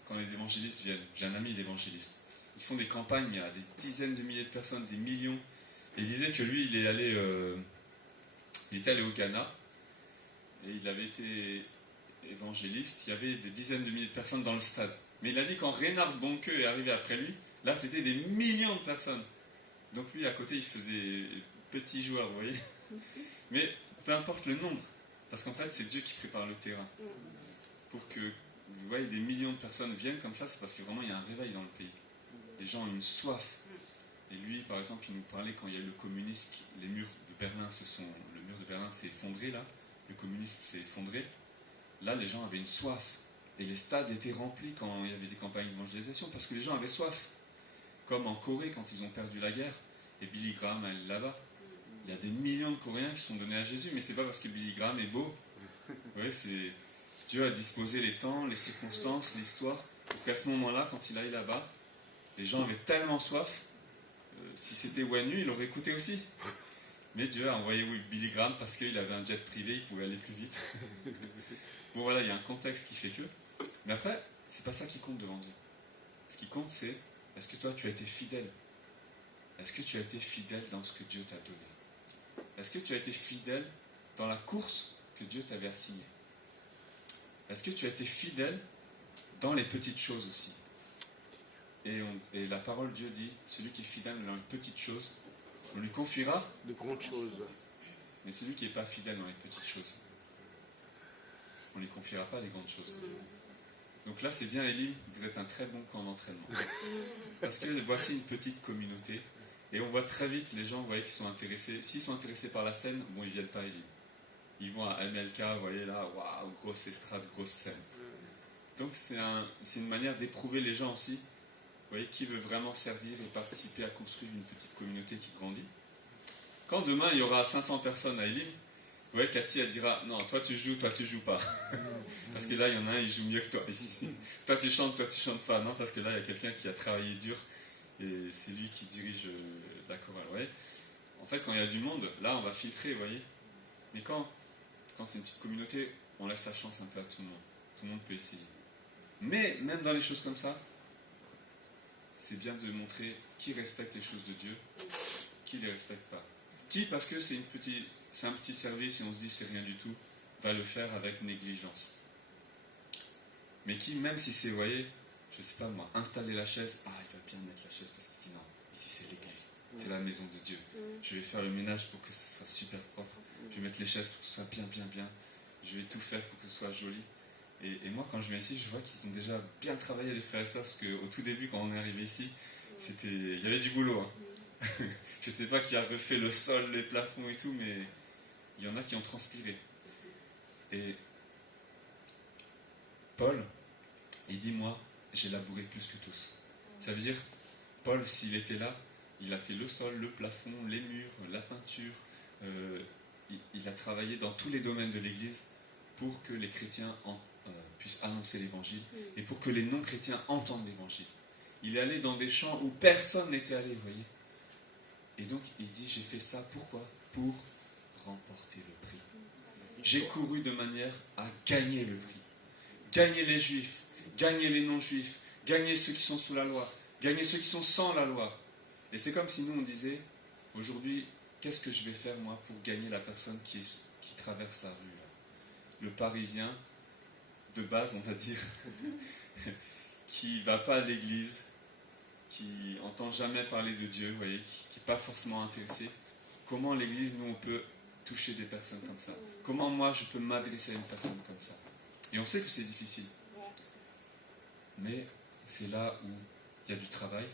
quand les évangélistes viennent, j'ai un ami, il est évangéliste. Ils font des campagnes, il y a des dizaines de milliers de personnes, des millions. Et il disait que lui, il était allé au Ghana, et il avait été évangéliste, il y avait des dizaines de milliers de personnes dans le stade. Mais il a dit quand Reinhard Bonnke est arrivé après lui, là c'était des millions de personnes. Donc lui à côté il faisait petit joueur, vous voyez. Mais peu importe le nombre, parce qu'en fait c'est Dieu qui prépare le terrain. Pour que, vous voyez, des millions de personnes viennent comme ça, c'est parce que vraiment il y a un réveil dans le pays. Les gens ont une soif. Et lui par exemple il nous parlait quand il y a eu le communisme, le mur de Berlin s'est effondré là, le communisme s'est effondré. Là, les gens avaient une soif. Et les stades étaient remplis quand il y avait des campagnes d'évangélisation, parce que les gens avaient soif. Comme en Corée, quand ils ont perdu la guerre, et Billy Graham allait là-bas. Il y a des millions de Coréens qui se sont donnés à Jésus, mais c'est pas parce que Billy Graham est beau. Ouais, c'est Dieu a disposé les temps, les circonstances, l'histoire, pour qu'à ce moment-là, quand il aille là-bas, les gens avaient tellement soif, si c'était Wanu, il aurait écouté aussi. Mais Dieu a envoyé Billy Graham parce qu'il avait un jet privé, il pouvait aller plus vite. Bon voilà, il y a un contexte qui fait que. Mais après, c'est pas ça qui compte devant Dieu. Ce qui compte, c'est est-ce que toi tu as été fidèle? Est-ce que tu as été fidèle dans ce que Dieu t'a donné? Est-ce que tu as été fidèle dans la course que Dieu t'avait assignée? Est-ce que tu as été fidèle dans les petites choses aussi? Et la parole de Dieu dit, celui qui est fidèle dans les petites choses, on lui confiera De grandes choses. mais celui qui n'est pas fidèle dans les petites choses, on ne lui confiera pas les grandes choses. Donc là, c'est bien, Elim, vous êtes un très bon camp d'entraînement. Parce que voici une petite communauté, et on voit très vite les gens, vous voyez, qui sont intéressés. S'ils sont intéressés par la scène, bon, ils ne viennent pas à Elim. Ils vont à MLK, vous voyez là, waouh, grosse estrade, grosse scène. Donc c'est une manière d'éprouver les gens aussi. Vous voyez, qui veut vraiment servir et participer à construire une petite communauté qui grandit. Quand demain, il y aura 500 personnes à Elim, vous voyez, Cathy, elle dira, non, toi tu joues pas. Parce que là, il y en a un, il joue mieux que toi ici. Toi tu chantes pas. Non, parce que là, il y a quelqu'un qui a travaillé dur et c'est lui qui dirige la chorale. Vous voyez. En fait, quand il y a du monde, là, on va filtrer, vous voyez. Mais quand c'est une petite communauté, on laisse sa chance un peu à tout le monde. Tout le monde peut essayer. Mais, même dans les choses comme ça, c'est bien de montrer qui respecte les choses de Dieu, qui ne les respecte pas. Qui, parce que c'est un petit service et on se dit c'est rien du tout, va le faire avec négligence. Mais qui, même si c'est, vous voyez, je sais pas moi, installer la chaise, il va bien mettre la chaise parce qu'il dit non, ici c'est l'église, c'est la maison de Dieu. Je vais faire le ménage pour que ce soit super propre, je vais mettre les chaises pour que ce soit bien, je vais tout faire pour que ce soit joli. Et moi, quand je viens ici, je vois qu'ils ont déjà bien travaillé, les frères et sœurs, parce qu'au tout début, quand on est arrivé ici, il y avait du boulot. Hein. Je ne sais pas qui a refait le sol, les plafonds et tout, mais il y en a qui ont transpiré. Et Paul, il dit, moi, j'ai labouré plus que tous. Ça veut dire, Paul, s'il était là, il a fait le sol, le plafond, les murs, la peinture. Il a travaillé dans tous les domaines de l'Église pour que les chrétiens puissent annoncer l'Évangile et pour que les non-chrétiens entendent l'Évangile. Il est allé dans des champs où personne n'était allé, vous voyez. Et donc, il dit, j'ai fait ça, pourquoi? Pour remporter le prix. J'ai couru de manière à gagner le prix. Gagner les Juifs, gagner les non-Juifs, gagner ceux qui sont sous la loi, gagner ceux qui sont sans la loi. Et c'est comme si nous, on disait, aujourd'hui, qu'est-ce que je vais faire, moi, pour gagner la personne qui traverse la rue là? Le Parisien, de base, on va dire, qui ne va pas à l'église, qui n'entend jamais parler de Dieu, vous voyez, qui n'est pas forcément intéressé. Comment l'église, nous, on peut toucher des personnes comme ça? Comment moi, je peux m'adresser à une personne comme ça? Et on sait que c'est difficile. Mais c'est là où il y a du travail.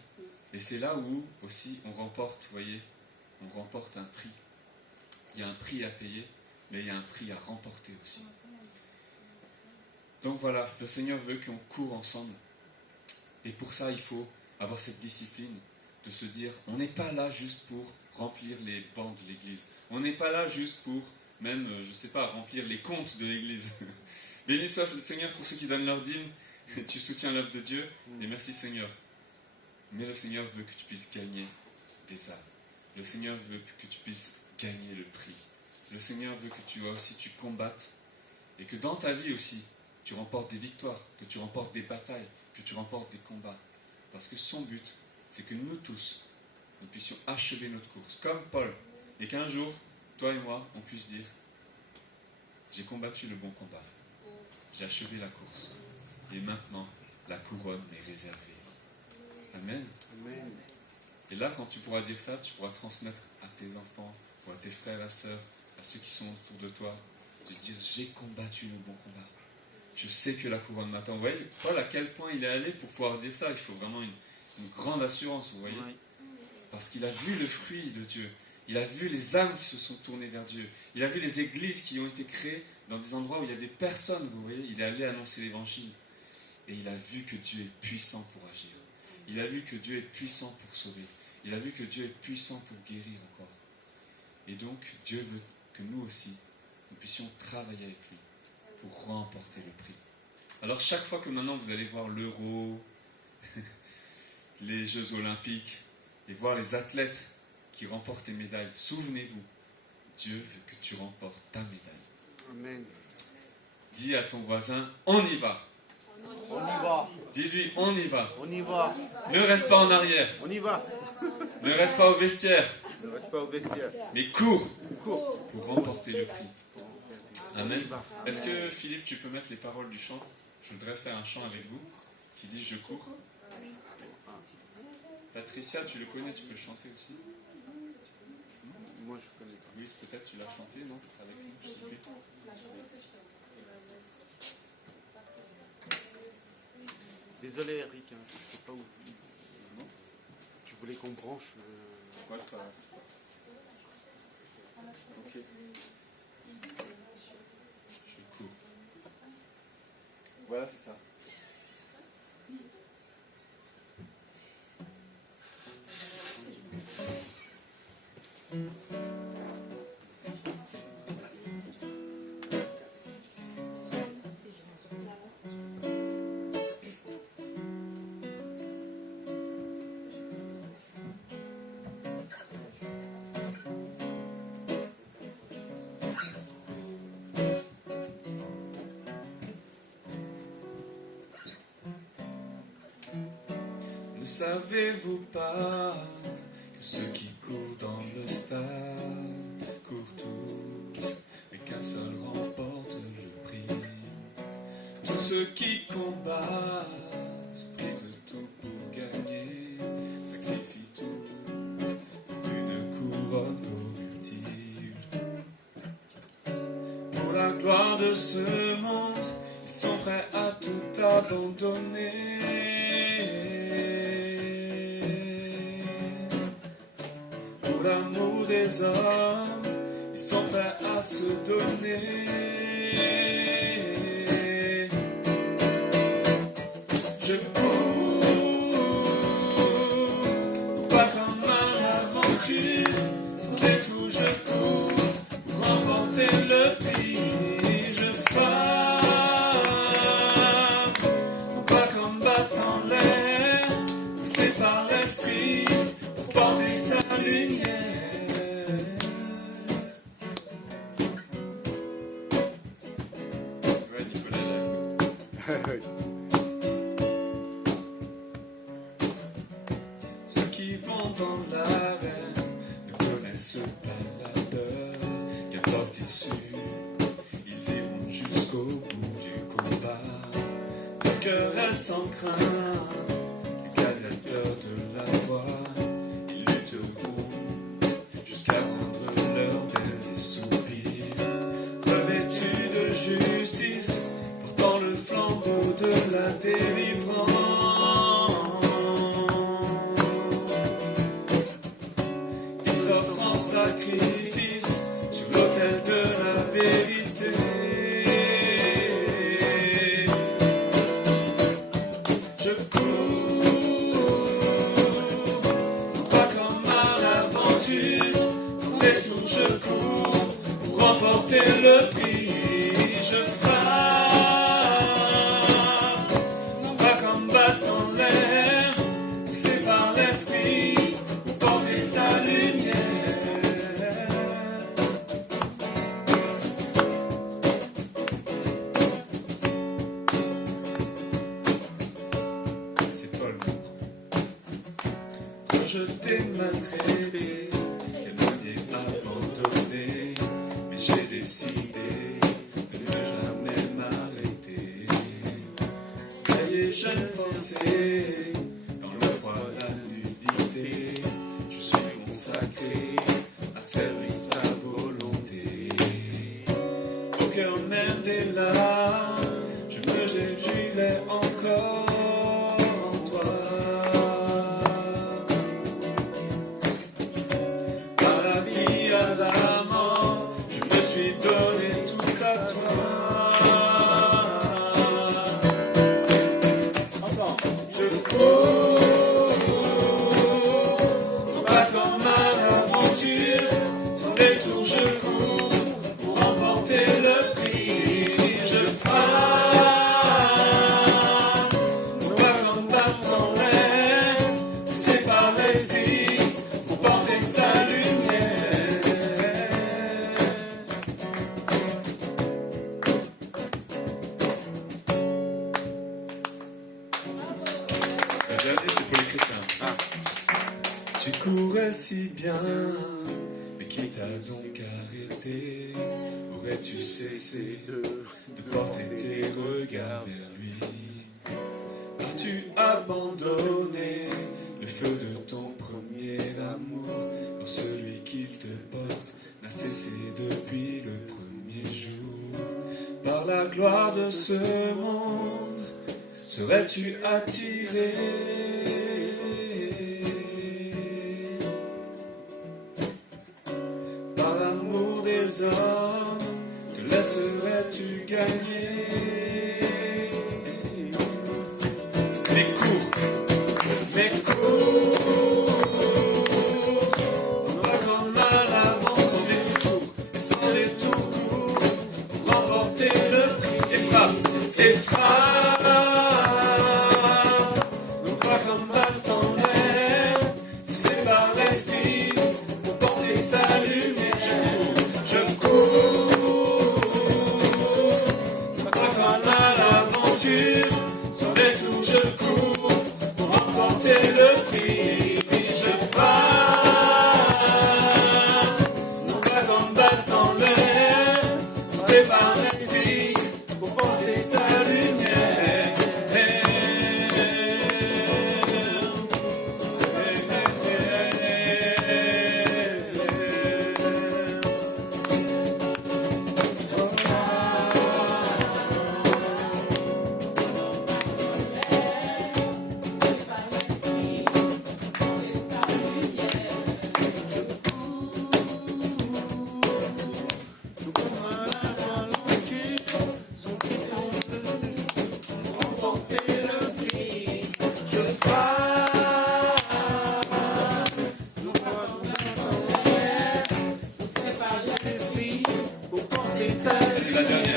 Et c'est là où aussi on remporte, vous voyez, on remporte un prix. Il y a un prix à payer, mais il y a un prix à remporter aussi. Donc voilà, le Seigneur veut qu'on court ensemble. Et pour ça, il faut avoir cette discipline de se dire, on n'est pas là juste pour remplir les bancs de l'église. On n'est pas là juste pour, même, je ne sais pas, remplir les comptes de l'église. Béni soit le Seigneur pour ceux qui donnent leur dîme. Tu soutiens l'œuvre de Dieu. Et merci Seigneur. Mais le Seigneur veut que tu puisses gagner des âmes. Le Seigneur veut que tu puisses gagner le prix. Le Seigneur veut que tu combattes. Et que dans ta vie aussi, tu remportes des victoires. Que tu remportes des batailles. Que tu remportes des combats. Parce que son but, c'est que nous tous, nous puissions achever notre course. Comme Paul. Et qu'un jour, toi et moi, on puisse dire, j'ai combattu le bon combat. J'ai achevé la course. Et maintenant, la couronne m'est réservée. Amen. Amen. Et là, quand tu pourras dire ça, tu pourras transmettre à tes enfants, ou à tes frères et sœurs, à ceux qui sont autour de toi, de dire, j'ai combattu le bon combat. Je sais que la couronne m'attend. Vous voyez, Paul, à quel point il est allé pour pouvoir dire ça. Il faut vraiment une grande assurance, vous voyez. Oui. Parce qu'il a vu le fruit de Dieu. Il a vu les âmes qui se sont tournées vers Dieu. Il a vu les églises qui ont été créées dans des endroits où il y a des personnes, vous voyez. Il est allé annoncer l'évangile. Et il a vu que Dieu est puissant pour agir. Il a vu que Dieu est puissant pour sauver. Il a vu que Dieu est puissant pour guérir encore. Et donc, Dieu veut que nous aussi, nous puissions travailler avec lui pour remporter le prix. Alors, chaque fois que maintenant vous allez voir l'Euro, les Jeux Olympiques, et voir les athlètes qui remportent les médailles, souvenez-vous, Dieu veut que tu remportes ta médaille. Amen. Dis à ton voisin, on y va. On y va. Dis-lui, on y va. On y va. Ne reste pas en arrière. On y va. Ne reste pas au vestiaire. Ne reste pas au vestiaire. Mais cours Cours. pour remporter le prix. Amen. Est-ce que Philippe, tu peux mettre les paroles du chant? Je voudrais faire un chant avec vous qui dit je cours. Patricia, tu le connais, tu peux le chanter aussi. Moi, je connais pas. Louise, peut-être tu l'as chanté, non? Avec nous, je sais plus. Désolé, Eric, hein, je ne sais pas où. Non? Tu voulais qu'on branche Ouais, c'est pas grave. Ok. Je cours. Voilà, c'est ça. Ne savez-vous pas que ceux qui courent dans le stade courent tous, mais qu'un seul remporte le prix? Tous ceux qui combattent brisent tout pour gagner, sacrifient tout pour une couronne corruptible. Pour la gloire de ce monde, ils sont prêts à tout abandonner. Pour l'amour des hommes, ils sont prêts à se donner. Je cours, pas comme un aventure, sans détour je cours pour remporter le prix. Je frappe, non pas comme battant l'air, poussé par l'esprit, pour porter sa lumière. Ouais, Nicolas, là, ceux qui vont dans l'arène ne connaissent pas la peur, qu'importe l'issue, ils iront jusqu'au bout du combat. Leur cœur est sans crainte, les gladiateurs de la voix, ils lutteront jusqu'à rendre leur dernier soupir. Revêtus de justice, portant le flambeau de la délivrance. Ils offrent en sacrifice sur l'autel de la vérité. Je je t'ai maltraité, qu'elle m'ait abandonné, mais j'ai décidé de ne jamais m'arrêter. Taillé, jeune forcé, dans le froid, la nudité, je suis consacré à servir sa volonté. Au cœur même des larmes, je me réjouirai encore en toi. Par la vie à la mort, je me suis donné tout à toi. Ensemble, je cours, non pas comme à l'aventure, sans détour je cours pour remporter le prix. Je frappe, non pas comme battant l'air, poussé par l'esprit pour porter sa lumière. La dernière, c'est pour les chrétiens. Tu courais si bien, mais qui t'a donc arrêté? Aurais-tu cessé de porter tes regards vers lui? As-tu abandonné le feu de ton premier amour, quand celui qu'il te porte n'a cessé depuis le premier jour? Par la gloire de ce monde, serais-tu attiré? Par l'amour des hommes, te laisserais-tu gagner? Mais cours, on va comme à l'avance, sans détour, et sans détour court, pour remporter le prix. Et frappe, non pas comme battant l'air, poussé par l'esprit, pour porter sa lumière. Je cours, non pas comme à l'aventure, sans détour je cours, pour remporter le prix. Je frappe, non pas comme battant l'air, poussé par l'esprit, pour porter sa lumière. La dernière.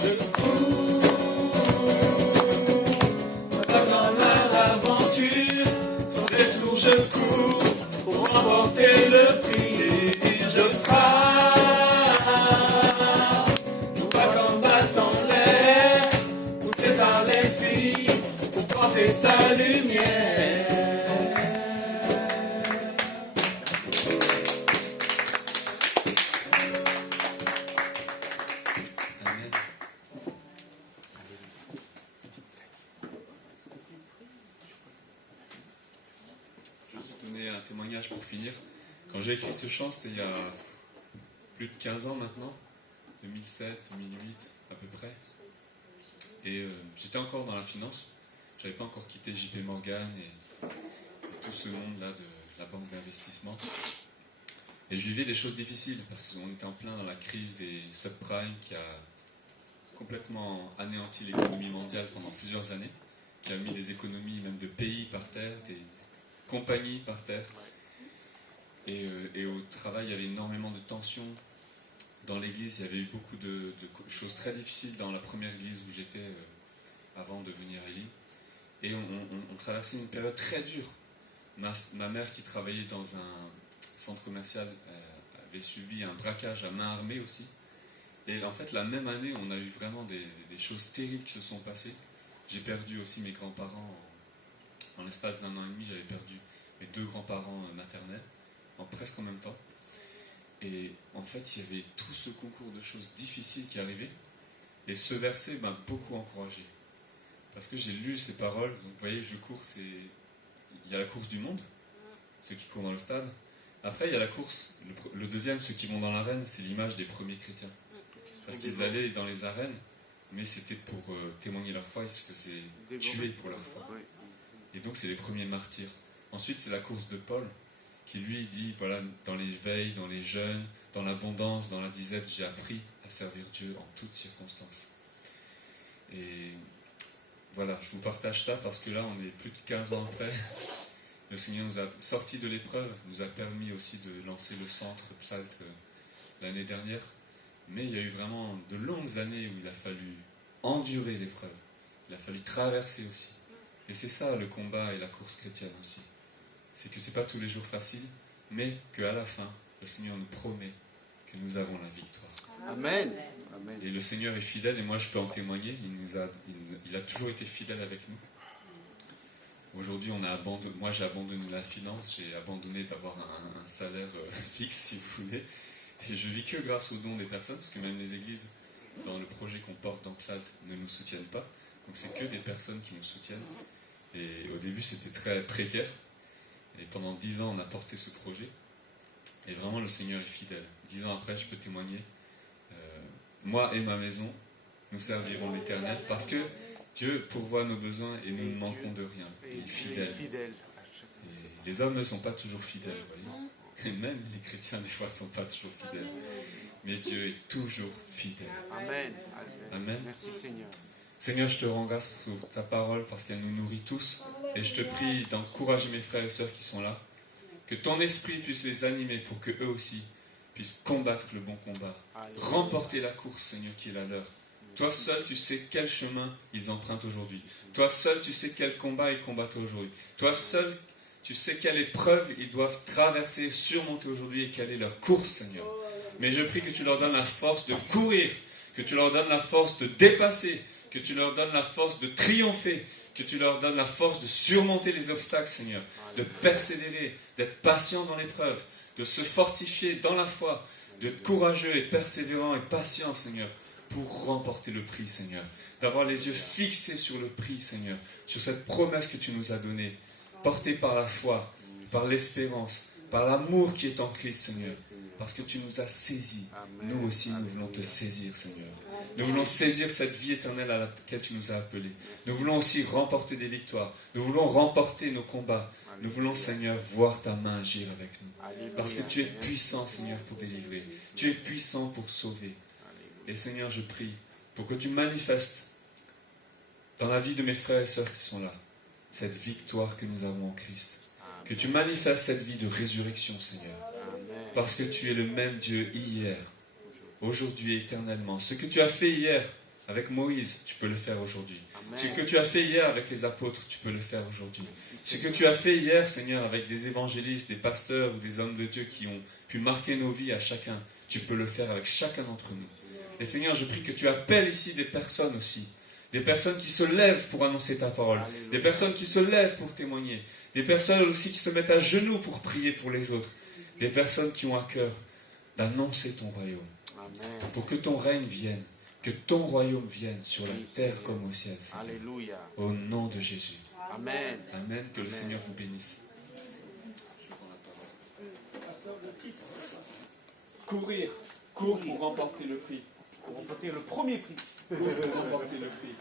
Je cours, pas dans l'aventure, sans détour je cours, pour remporter le prix. Je frappe, non pas comme battant l'air, poussé par l'esprit, pour porter sa lumière. Amen. Je vais vous donner un témoignage pour finir. Quand j'ai écrit ce chant, c'était il y a plus de 15 ans maintenant, 2007, 2008 à peu près. Et j'étais encore dans la finance. J'avais pas encore quitté JP Morgan et tout ce monde-là de la banque d'investissement. Et je vivais des choses difficiles parce qu'on était en plein dans la crise des subprimes qui a complètement anéanti l'économie mondiale pendant plusieurs années, qui a mis des économies même de pays par terre, des compagnies par terre. Et au travail, il y avait énormément de tensions. Dans l'église, il y avait eu beaucoup de choses très difficiles dans la première église où j'étais avant de venir à Elim. Et on traversait une période très dure. Ma mère, qui travaillait dans un centre commercial, avait subi un braquage à main armée aussi. Et en fait, la même année, on a eu vraiment des choses terribles qui se sont passées. J'ai perdu aussi mes grands-parents en l'espace d'un an et demi. J'avais perdu mes 2 grands-parents maternels, presque en même temps. Et en fait, il y avait tout ce concours de choses difficiles qui arrivaient. Et ce verset m'a beaucoup encouragé. Parce que j'ai lu ces paroles. Donc vous voyez, je cours, il y a la course du monde, ceux qui courent dans le stade. Après, il y a la course, le deuxième, ceux qui vont dans l'arène, c'est l'image des premiers chrétiens. Parce qu'ils allaient dans les arènes, mais c'était pour témoigner leur foi, ils se faisaient tuer pour leur foi. Et donc, c'est les premiers martyrs. Ensuite, c'est la course de Paul, qui lui dit, voilà, dans les veilles, dans les jeûnes, dans l'abondance, dans la disette, j'ai appris à servir Dieu en toutes circonstances. Et voilà, je vous partage ça parce que là, on est plus de 15 ans après. Le Seigneur nous a sortis de l'épreuve, nous a permis aussi de lancer le centre Psalt l'année dernière. Mais il y a eu vraiment de longues années où il a fallu endurer l'épreuve. Il a fallu traverser aussi. Et c'est ça le combat et la course chrétienne aussi. C'est que ce n'est pas tous les jours facile, mais qu'à la fin, le Seigneur nous promet que nous avons la victoire. Amen. Amen. Et le Seigneur est fidèle, et moi je peux en témoigner, il a toujours été fidèle avec nous. Aujourd'hui, moi j'ai abandonné la finance, j'ai abandonné d'avoir un salaire fixe, si vous voulez, et je vis que grâce aux dons des personnes, parce que même les églises, dans le projet qu'on porte dans Psalt, ne nous soutiennent pas. Donc c'est que des personnes qui nous soutiennent. Et au début, c'était très précaire. Et pendant 10 ans, on a porté ce projet. Et vraiment, le Seigneur est fidèle. 10 ans après, je peux témoigner. Moi et ma maison, nous servirons l'Éternel parce que Dieu pourvoit nos besoins et nous ne manquons de rien. Il est fidèle. Et les hommes ne sont pas toujours fidèles, vous voyez. Et même les chrétiens, des fois, ne sont pas toujours fidèles. Mais Dieu est toujours fidèle. Amen. Amen. Merci Seigneur. Seigneur, je te rends grâce pour ta parole parce qu'elle nous nourrit tous. Et je te prie d'encourager mes frères et sœurs qui sont là. Que ton esprit puisse les animer pour qu'eux aussi puissent combattre le bon combat. Remporter la course, Seigneur, qui est la leur. Toi seul, tu sais quel chemin ils empruntent aujourd'hui. Toi seul, tu sais quel combat ils combattent aujourd'hui. Toi seul, tu sais quelle épreuve ils doivent traverser, surmonter aujourd'hui et quelle est leur course, Seigneur. Mais je prie que tu leur donnes la force de courir, que tu leur donnes la force de dépasser, que tu leur donnes la force de triompher, que tu leur donnes la force de surmonter les obstacles, Seigneur, de persévérer, d'être patient dans l'épreuve, de se fortifier dans la foi, d'être courageux et persévérant et patient, Seigneur, pour remporter le prix, Seigneur. D'avoir les yeux fixés sur le prix, Seigneur, sur cette promesse que tu nous as donnée, portée par la foi, par l'espérance, par l'amour qui est en Christ, Seigneur. Parce que tu nous as saisis. Nous aussi, nous voulons te saisir, Seigneur. Nous voulons saisir cette vie éternelle à laquelle tu nous as appelés. Nous voulons aussi remporter des victoires. Nous voulons remporter nos combats. Nous voulons, Seigneur, voir ta main agir avec nous. Parce que tu es puissant, Seigneur, pour délivrer. Tu es puissant pour sauver. Et Seigneur, je prie pour que tu manifestes dans la vie de mes frères et sœurs qui sont là, cette victoire que nous avons en Christ. Que tu manifestes cette vie de résurrection, Seigneur. Parce que tu es le même Dieu hier, aujourd'hui et éternellement. Ce que tu as fait hier avec Moïse, tu peux le faire aujourd'hui. Ce que tu as fait hier avec les apôtres, tu peux le faire aujourd'hui. Ce que tu as fait hier, Seigneur, avec des évangélistes, des pasteurs ou des hommes de Dieu qui ont pu marquer nos vies à chacun, tu peux le faire avec chacun d'entre nous. Et Seigneur, je prie que tu appelles ici des personnes aussi. Des personnes qui se lèvent pour annoncer ta parole. Des personnes qui se lèvent pour témoigner. Des personnes aussi qui se mettent à genoux pour prier pour les autres. Des personnes qui ont à cœur d'annoncer ton royaume. Pour que ton règne vienne. Que ton royaume vienne sur la terre comme au ciel. Alléluia. Au nom de Jésus. Amen. Amen. Que le Seigneur vous bénisse. Courir. Cours pour remporter le prix. Pour remporter le premier prix. Cours pour remporter le prix.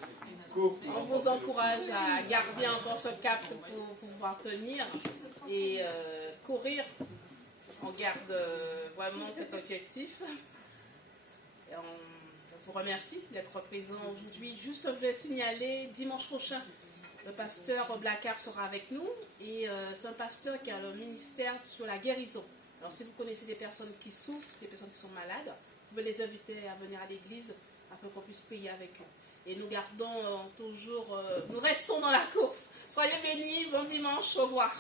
Cours pour On vous encourage à garder encore ce cap pour pouvoir tenir et courir. On garde vraiment cet objectif. Et on vous remercie d'être présent aujourd'hui. Juste, je voulais signaler, dimanche prochain, le pasteur Blacard sera avec nous. Et c'est un pasteur qui a le ministère sur la guérison. Alors, si vous connaissez des personnes qui souffrent, des personnes qui sont malades, vous pouvez les inviter à venir à l'église afin qu'on puisse prier avec eux. Et nous gardons toujours, nous restons dans la course. Soyez bénis, bon dimanche, au revoir.